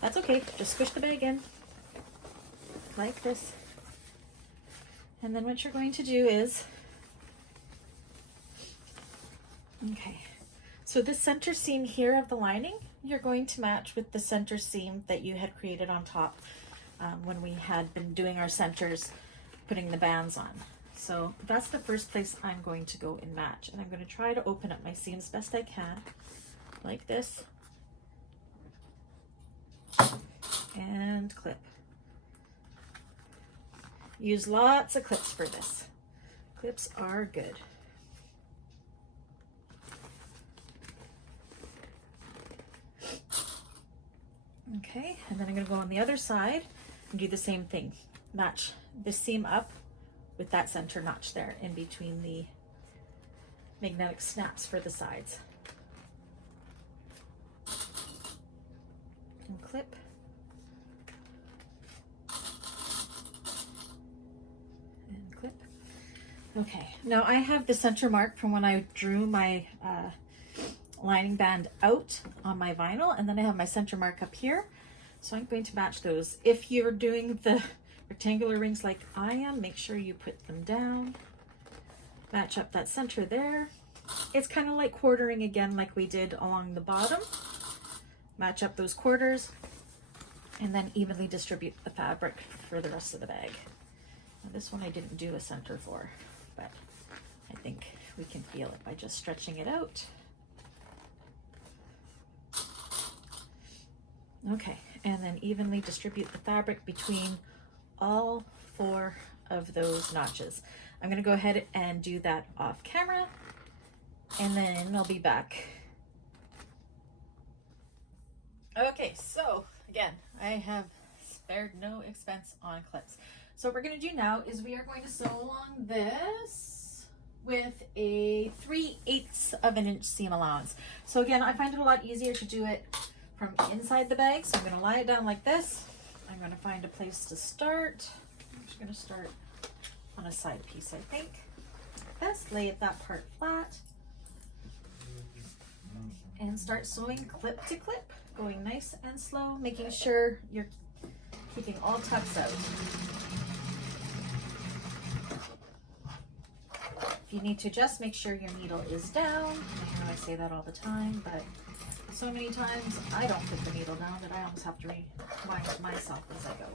That's okay, just squish the bag in like this. And then what you're going to do is, okay, so the center seam here of the lining, you're going to match with the center seam that you had created on top when we had been doing our centers, putting the bands on. So that's the first place I'm going to go and match. And I'm going to try to open up my seams best I can, like this, and clip. Use lots of clips for this. Clips are good. Okay, and then I'm going to go on the other side and do the same thing. Match this seam up with that center notch there in between the magnetic snaps for the sides. And clip. And clip. Okay, now I have the center mark from when I drew my lining band out on my vinyl, and then I have my center mark up here. So I'm going to match those. If you're doing the rectangular rings like I am, make sure you put them down. Match up that center there. It's kind of like quartering again like we did along the bottom. Match up those quarters and then evenly distribute the fabric for the rest of the bag. Now this one I didn't do a center for, but I think we can feel it by just stretching it out. Okay, and then evenly distribute the fabric between all 4 of those notches. I'm going to go ahead and do that off camera, and then I'll be back. Okay, so again, I have Spared no expense on clips. So what we're going to do now is we are going to sew along this with a 3/8 of an inch seam allowance. So again, I find it a lot easier to do it from inside the bag. So I'm going to lie it down like this. I'm going to find a place to start. I'm just going to start on a side piece, I think. Best lay it that part flat and start sewing clip to clip, going nice and slow, making sure you're keeping all tucks out. If you need to just make sure your needle is down. I know I say that all the time, but so many times I don't put the needle down that I almost have to remind myself as I go.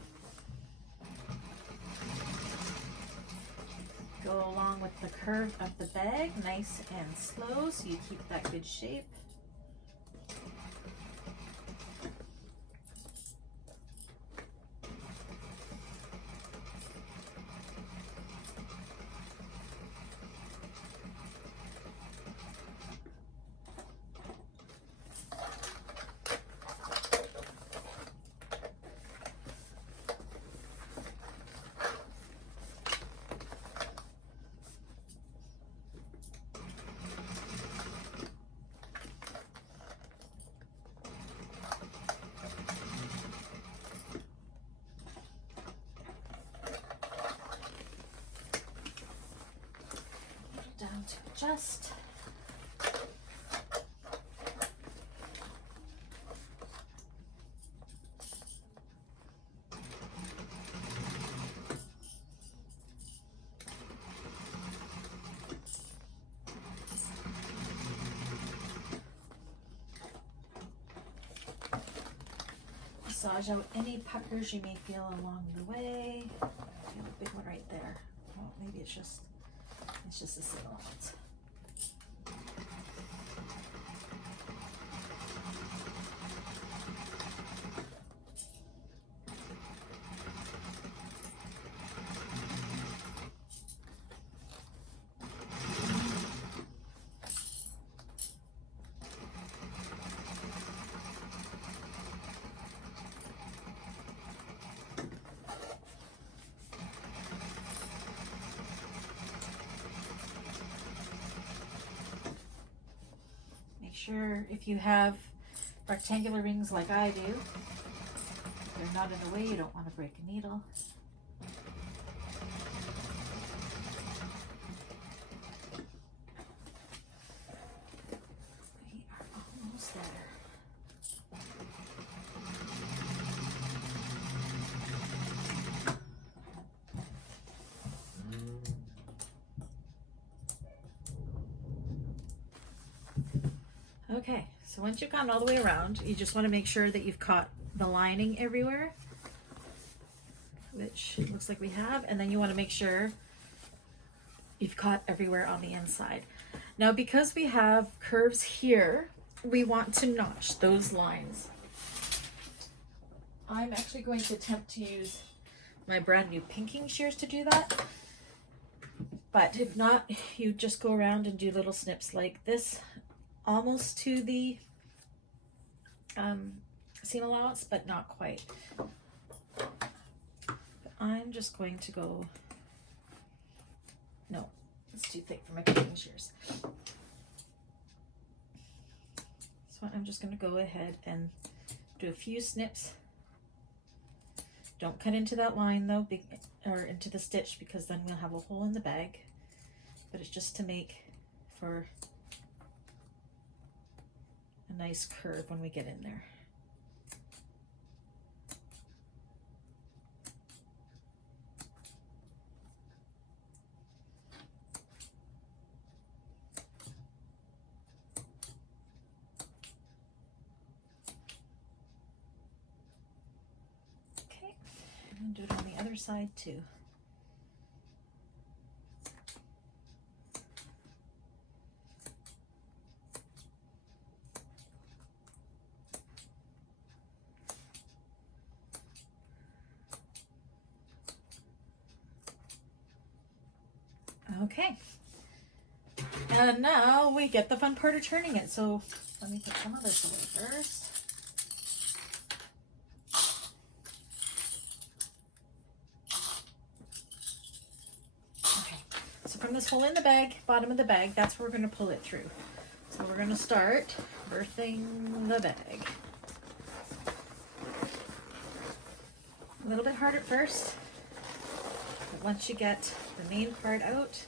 Go along with the curve of the bag, nice and slow, so you keep that good shape. Down to adjust. Massage out any puckers you may feel along the way. I feel a big one right there. Oh, maybe it's just a seam allowance. Sure, if you have rectangular rings like I do, they're not in the way, you don't want to break a needle. We are almost there. Okay, so once you've gone all the way around, you just want to make sure that you've caught the lining everywhere, which it looks like we have, and then you want to make sure you've caught everywhere on the inside. Now, because we have curves here, we want to notch those lines. I'm actually going to attempt to use my brand new pinking shears to do that, but if not, you just go around and do little snips like this, almost to the seam allowance, but not quite. But I'm just going to go, no, it's too thick for my pinking shears. So I'm just going to go ahead and do a few snips. Don't cut into that line though, or into the stitch, because then we'll have a hole in the bag. But it's just to make for a nice curve when we get in there. Okay, and do it on the other side too. Okay, and now we get the fun part of turning it. So let me put some of this away first. So from this hole in the bag, bottom of the bag, that's where we're going to pull it through. So we're going to start birthing the bag. A little bit hard at first, but once you get the main part out,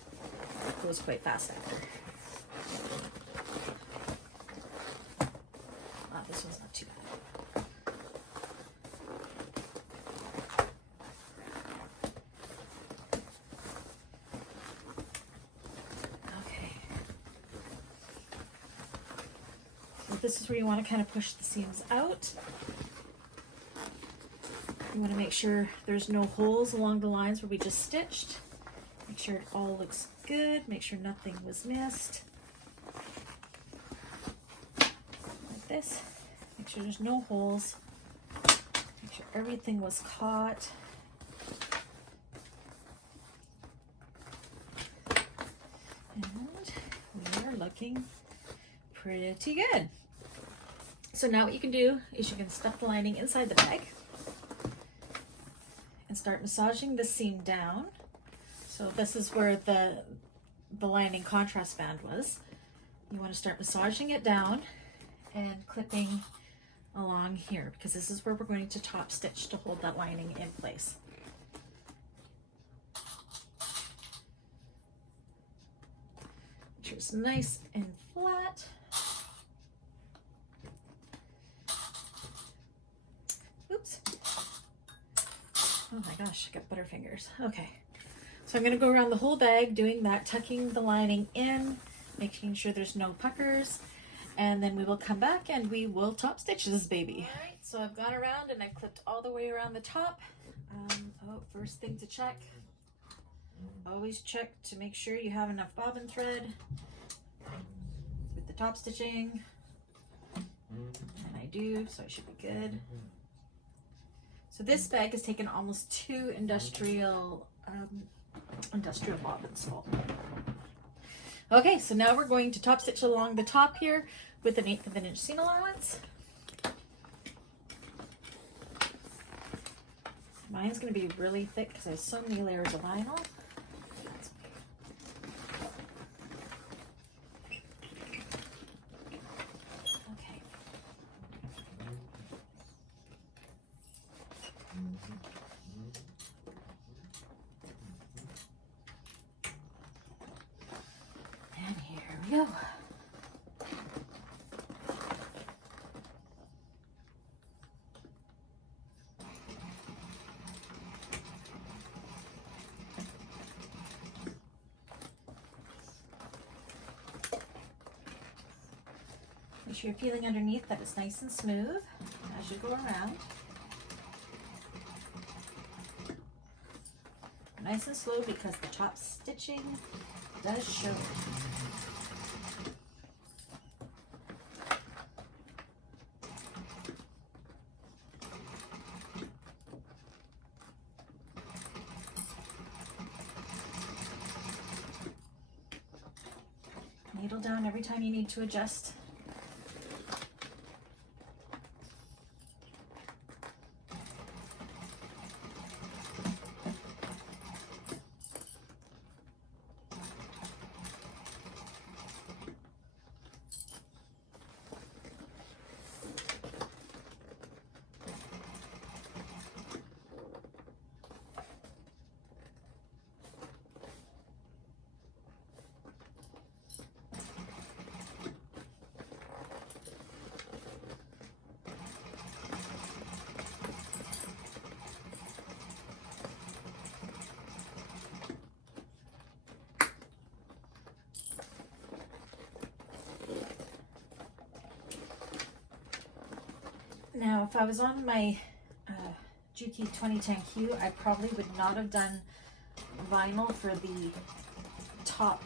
it goes quite fast after. This one's not too bad. Okay. So this is where you want to kind of push the seams out. You want to make sure there's no holes along the lines where we just stitched. Make sure it all looks good. Make sure nothing was missed. Like this. Make sure there's no holes. Make sure everything was caught. And we are looking pretty good. So now what you can do is you can stuff the lining inside the bag and start massaging the seam down. So this is where the lining contrast band was. You want to start massaging it down and clipping along here, because this is where we're going to top stitch to hold that lining in place. Make sure it's nice and flat. Oops. Oh my gosh, I got butterfingers. Okay. So I'm going to go around the whole bag doing that, tucking the lining in, making sure there's no puckers. And then we will come back and we will top stitch this baby. All right, so I've gone around and I've clipped all the way around the top. First thing to check, always check to make sure you have enough bobbin thread with the top stitching. And I do, so I should be good. So this bag has taken almost 2 industrial bobbins full. Okay, so now we're going to top stitch along the top here with an 1/8 of an inch seam allowance. Mine's going to be really thick because I have so many layers of vinyl. Okay. And here we go. Make sure you're feeling underneath that it's nice and smooth as you go around. Nice and slow because the top stitching does show. Needle down every time you need to adjust. Now, if I was on my Juki 2010Q, I probably would not have done vinyl for the top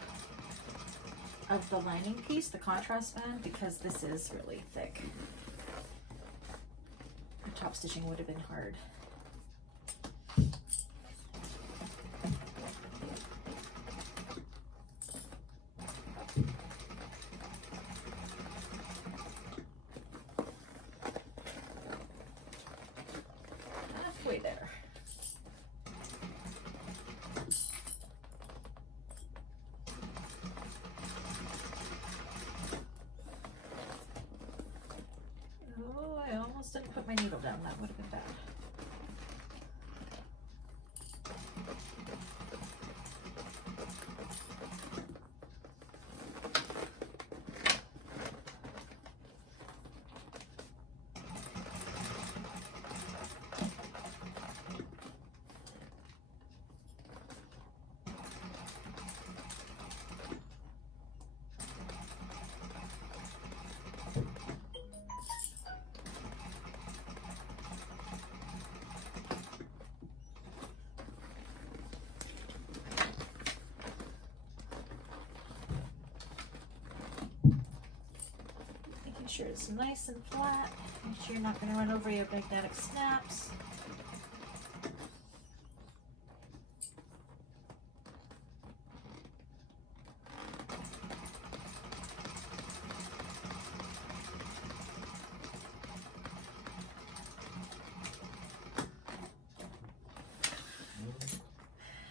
of the lining piece, the contrast band, because this is really thick. The top stitching would have been hard. Halfway there. put my needle down. That would have been bad. Make sure it's nice and flat. Make sure you're not going to run over your magnetic snaps.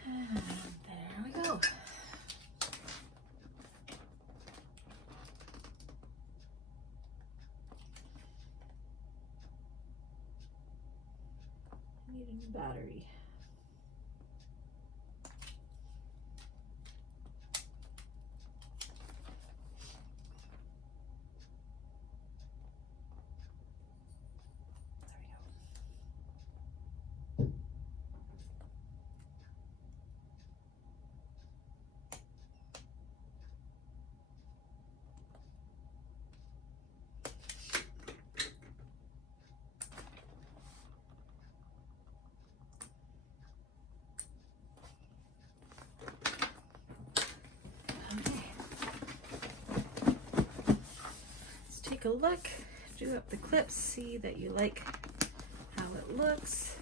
And there we go. Need a new battery. Take a look, do up the clips, see that you like how it looks.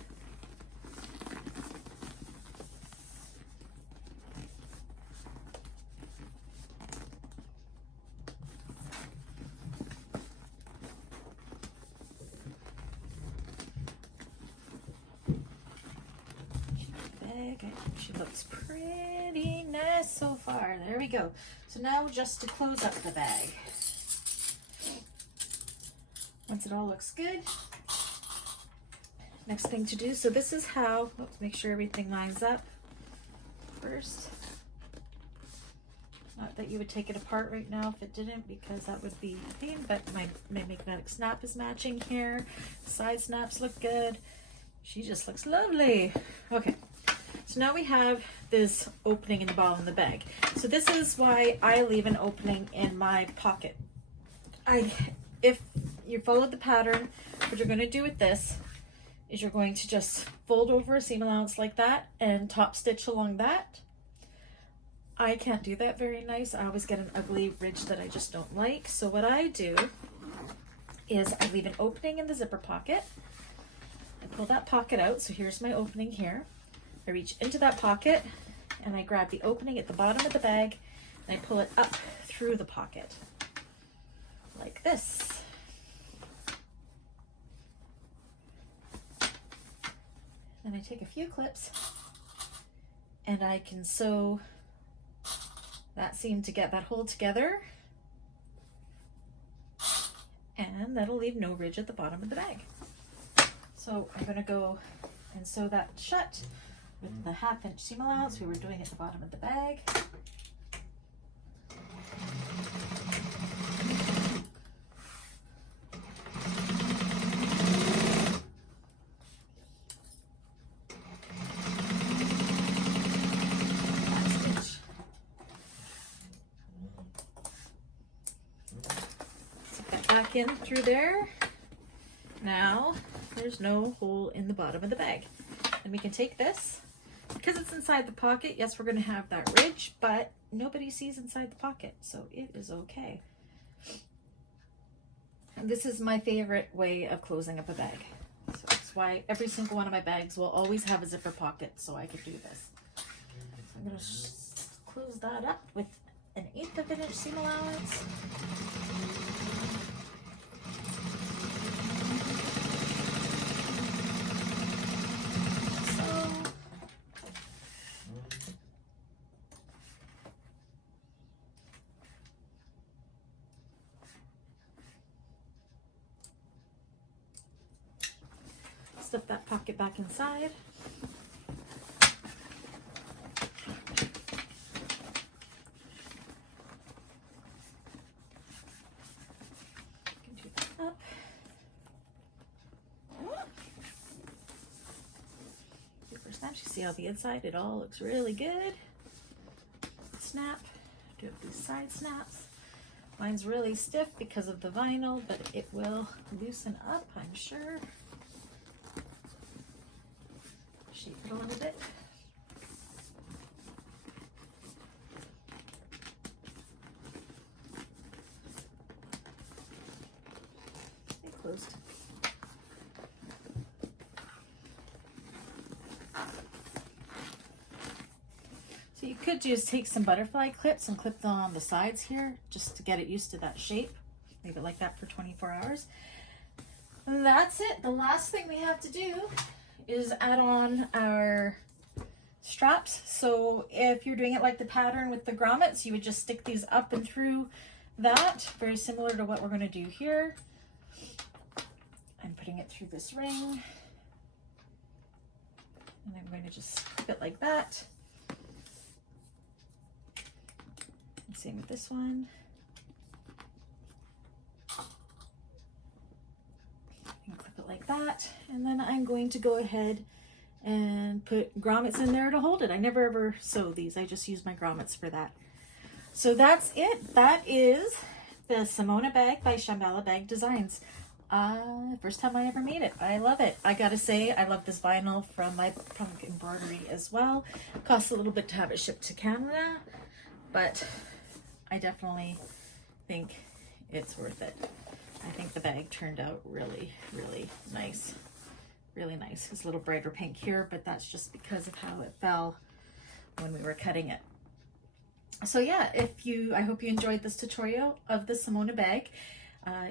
Bag, she looks pretty nice so far. There we go. So now just to close up the bag. Once it all looks good, next thing to do, so this is how, make sure everything lines up first. Not that you would take it apart right now if it didn't, because that would be a pain, but my magnetic snap is matching here. Side snaps look good. She just looks lovely. Okay, so now we have this opening in the bottom of the bag. So this is why I leave an opening in my pocket. If you followed the pattern, what you're going to do with this is you're going to just fold over a seam allowance like that and top stitch along that. I can't do that very nice. I always get an ugly ridge that I just don't like. So what I do is I leave an opening in the zipper pocket. I pull that pocket out. So here's my opening here. I reach into that pocket and I grab the opening at the bottom of the bag and I pull it up through the pocket like this. Then I take a few clips and I can sew that seam to get that hole together, and that'll leave no ridge at the bottom of the bag. So I'm going to go and sew that shut with the 1/2 inch seam allowance we were doing at the bottom of the bag. Back in through there. Now there's no hole in the bottom of the bag, and we can take this because it's inside the pocket. Yes, we're going to have that ridge, but nobody sees inside the pocket, so it is okay. And this is my favorite way of closing up a bag, so that's why every single one of my bags will always have a zipper pocket, so I could do this. So I'm going to close that up with an 1/8 of an inch seam allowance. stuff that pocket back inside. Up. First snap, you see how the inside, it all looks really good. Snap, do these side snaps. Mine's really stiff because of the vinyl, but it will loosen up, I'm sure. Shape it a little bit. Stay closed. So you could just take some butterfly clips and clip them on the sides here just to get it used to that shape. Leave it like that for 24 hours. And that's it. The last thing we have to do is add on our straps. So if you're doing it like the pattern with the grommets, you would just stick these up and through that, very similar to what we're going to do here. I'm putting it through this ring, and I'm going to just clip it like that. And same with this one. And clip it like that, and then I'm going to go ahead and put grommets in there to hold it. I never ever sew these, I just use my grommets for that. So that's it. That is the Simona bag by Shamballa Bag Designs. First time I ever made it. I love it. I gotta say, I love this vinyl from my punk embroidery as well. Costs a little bit to have it shipped to Canada, but I definitely think it's worth it. I think the bag turned out really, really nice. Really nice. It's a little brighter pink here, but that's just because of how it fell when we were cutting it. So yeah, I hope you enjoyed this tutorial of the Simona bag.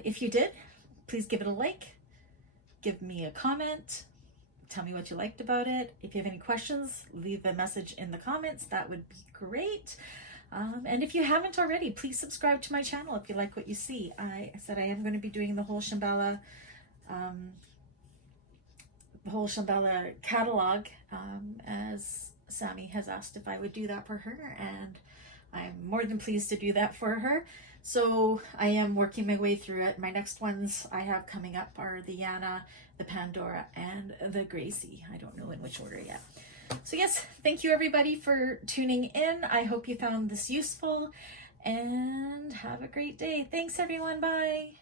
If you did, please give it a like, give me a comment, tell me what you liked about it. If you have any questions, leave a message in the comments. That would be great. And if you haven't already, please subscribe to my channel if you like what you see. I said I am going to be doing the whole Shamballa catalog, as Sammy has asked if I would do that for her, and I'm more than pleased to do that for her. So I am working my way through it. My next ones I have coming up are the Yana, the Pandora, and the Gracie. I don't know in which order yet. So yes, thank you everybody for tuning in. I hope you found this useful, and have a great day. Thanks everyone. Bye.